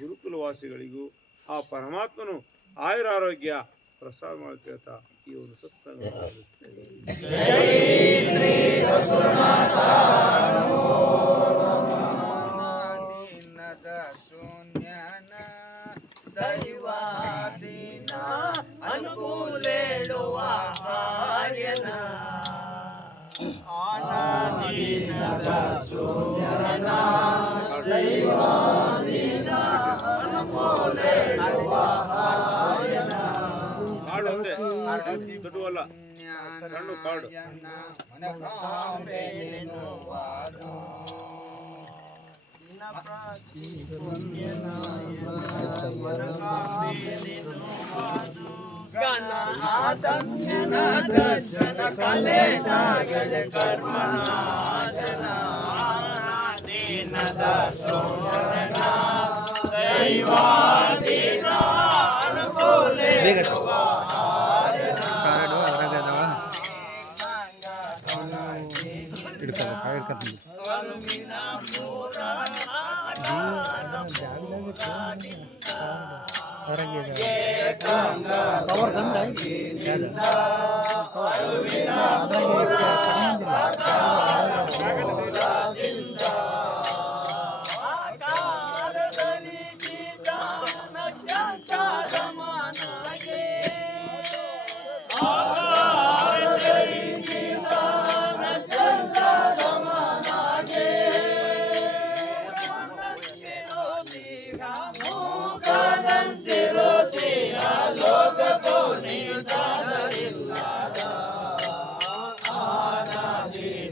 ಗುರುಕುಲವಾಸಿಗಳಿಗೂ ಆ ಪರಮಾತ್ಮನು ಆಯುರಾರೋಗ್ಯ ಪ್ರಸಾದ ಮಾಡ್ತಾ ಈ ಒಂದು ಸತ್ಸಂಗ ಕಾಡು ಒಂದೇ ದೊಡ್ಡವಲ್ಲ ಸಣ್ಣ ಕಾಡು ಲೋಕ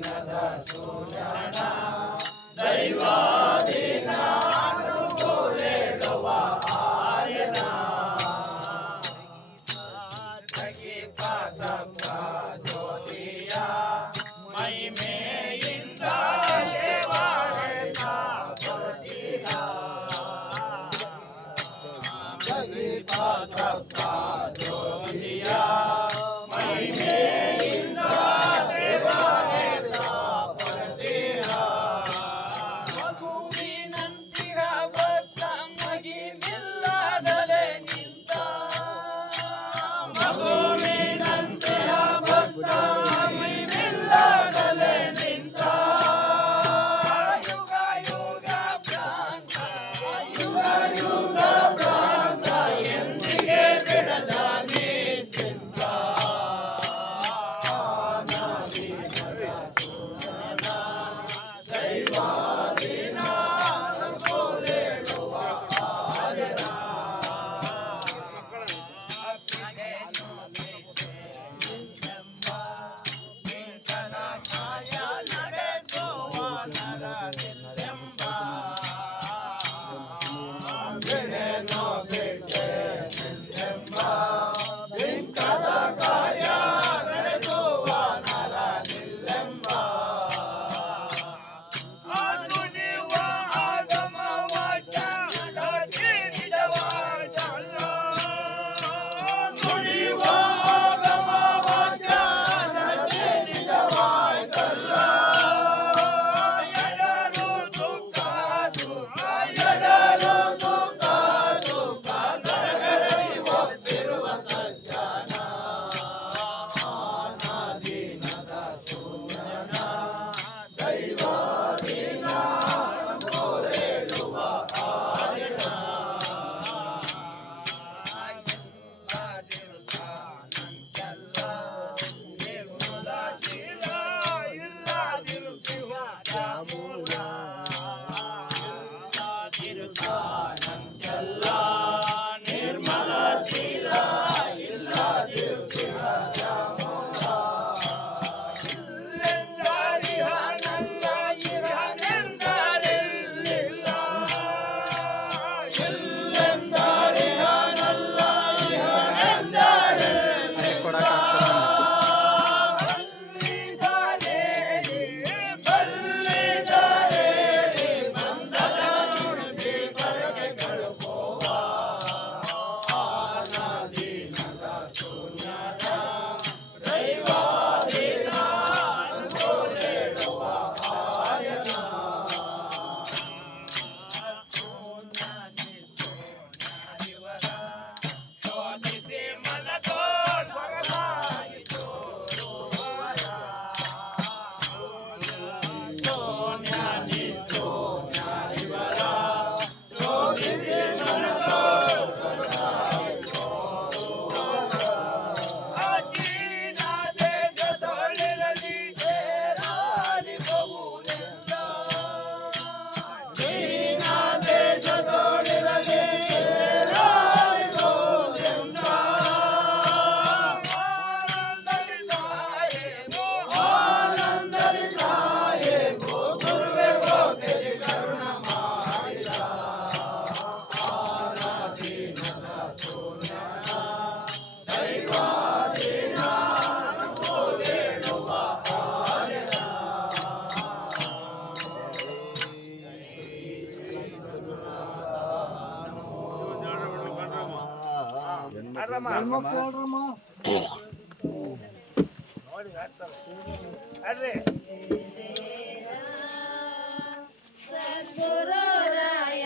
ಸದ್ಗುರುರಾಯ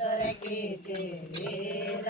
ದೊರಕಿದೆ ವೀರ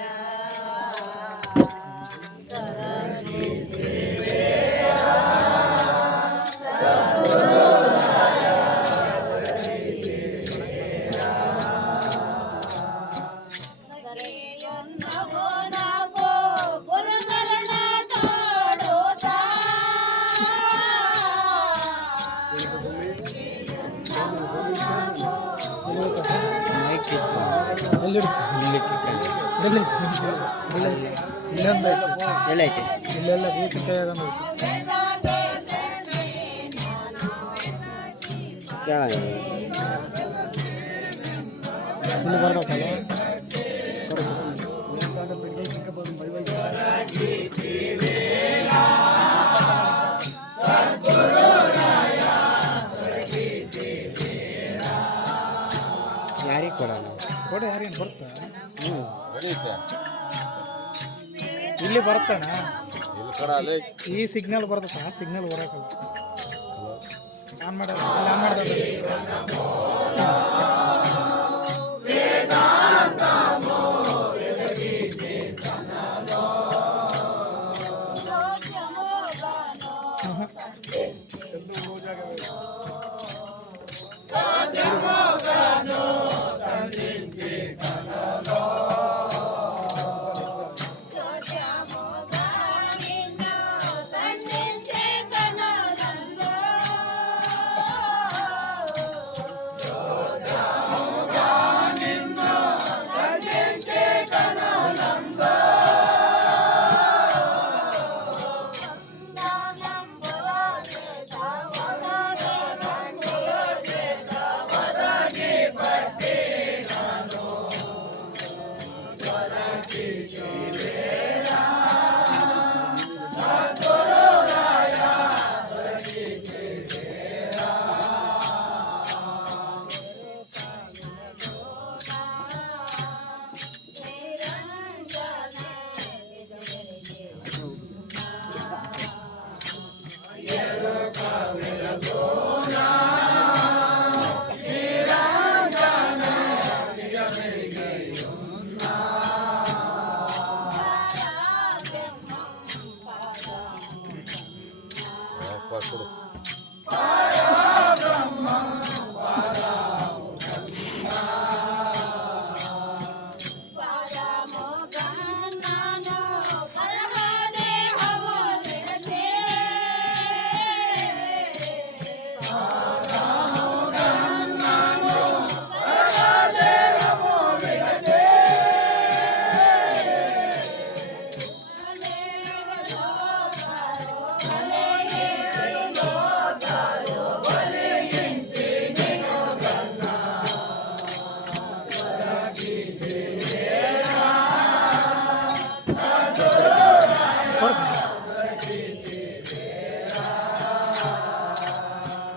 ಇಲ್ಲೆಲ್ಲ ಬೀಟಿಕಾಯಿ ಅದನ್ನು ಇಲ್ಲಿ ಬರ್ಬೇಕಲ್ಲ ಯಾರಿಗೆ ಕೊಡೋಣ ಕೊಡ ಯಾರೇನು ಬರ್ತಾ ಇಲ್ಲಿ ಬರ್ತಾನ ಈ ಸಿಗ್ನಲ್ ಬರ್ತದ ಆ ಸಿಗ್ನಲ್ ಬರೋಕಲ್ಲ ಆನ್ ಮಾಡ ಆನ್ ಮಾಡ್ದ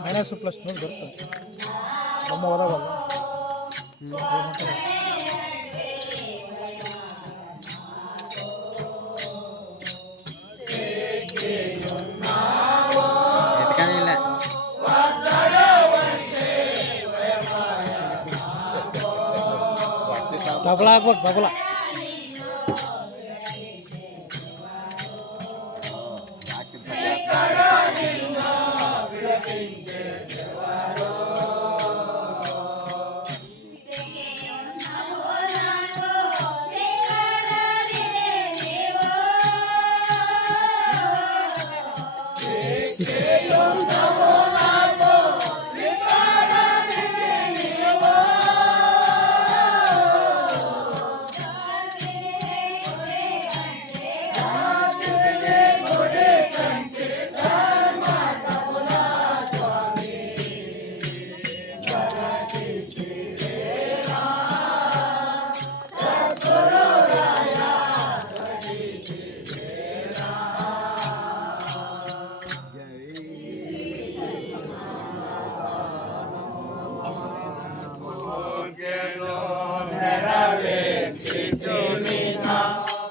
ಮೈನಸ್ ಪ್ಲಸ್ ನೋಡಿ ಬರ್ತದೆ ನಮ್ಮ ಹೋದಾಗಲ್ಲ ಎತ್ಕೊಂಡಿಲ್ಲ ಬಬಲ ಹಾಕ್ಬೇಕು ಬಬಲ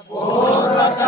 ಪೂರ್ವಕ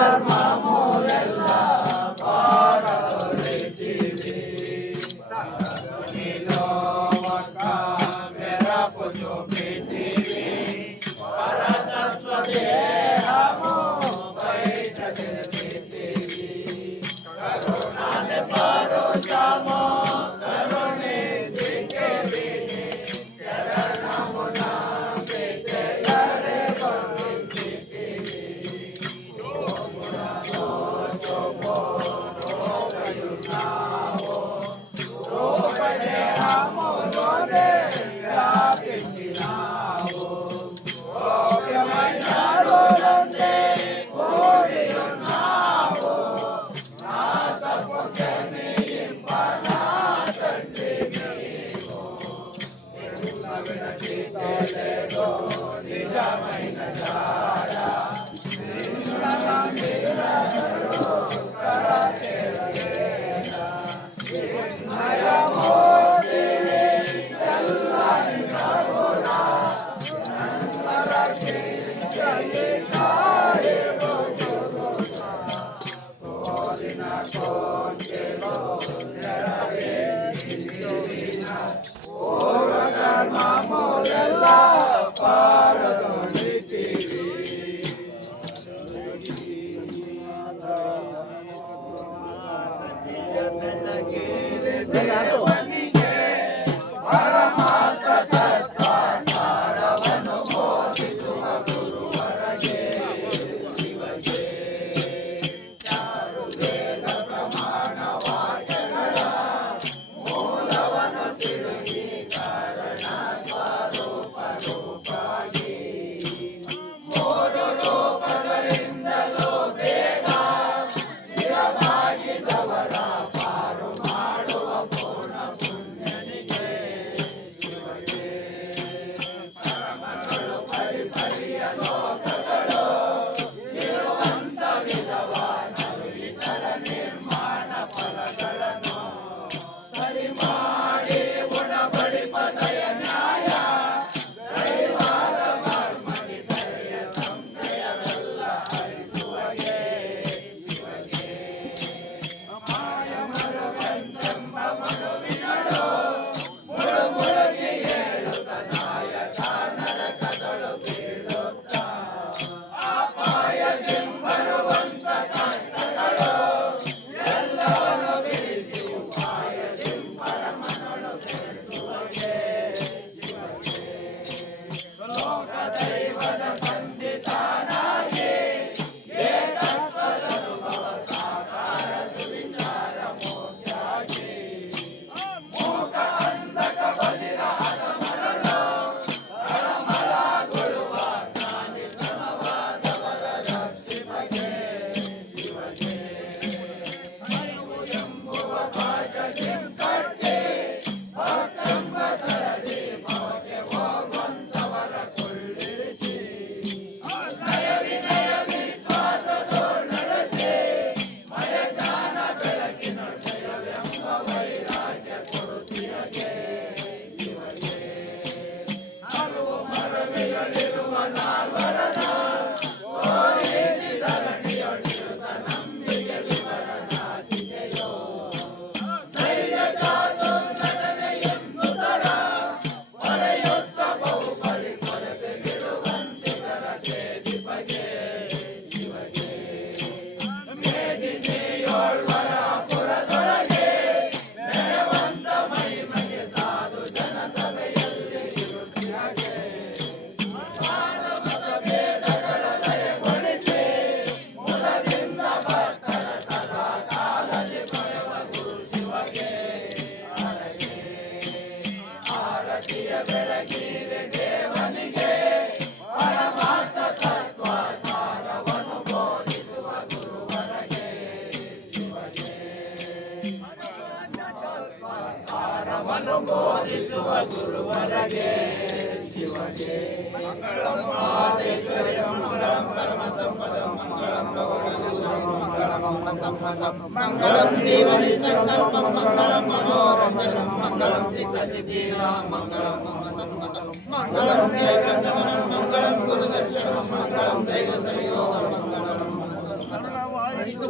मंगलम जीवनि संकल्पम मंगलम मनोरंजनम मंगलम चित्तसिद्धिना मंगलम सम्मतम मंगलम जयकंदनम मंगलम गुरुदर्शनम मंगलम दैव संयोगम मंगलम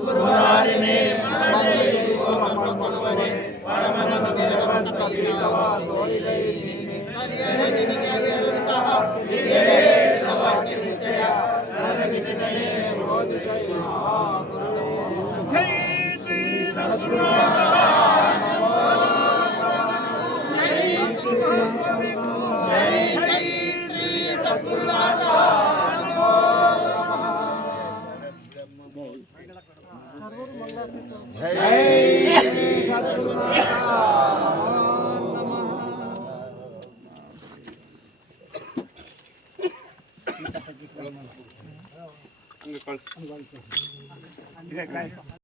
गुरुवारिणे शरणे भगवने परमनंद निरवंत कल्याण ಕಳ್ಸಿ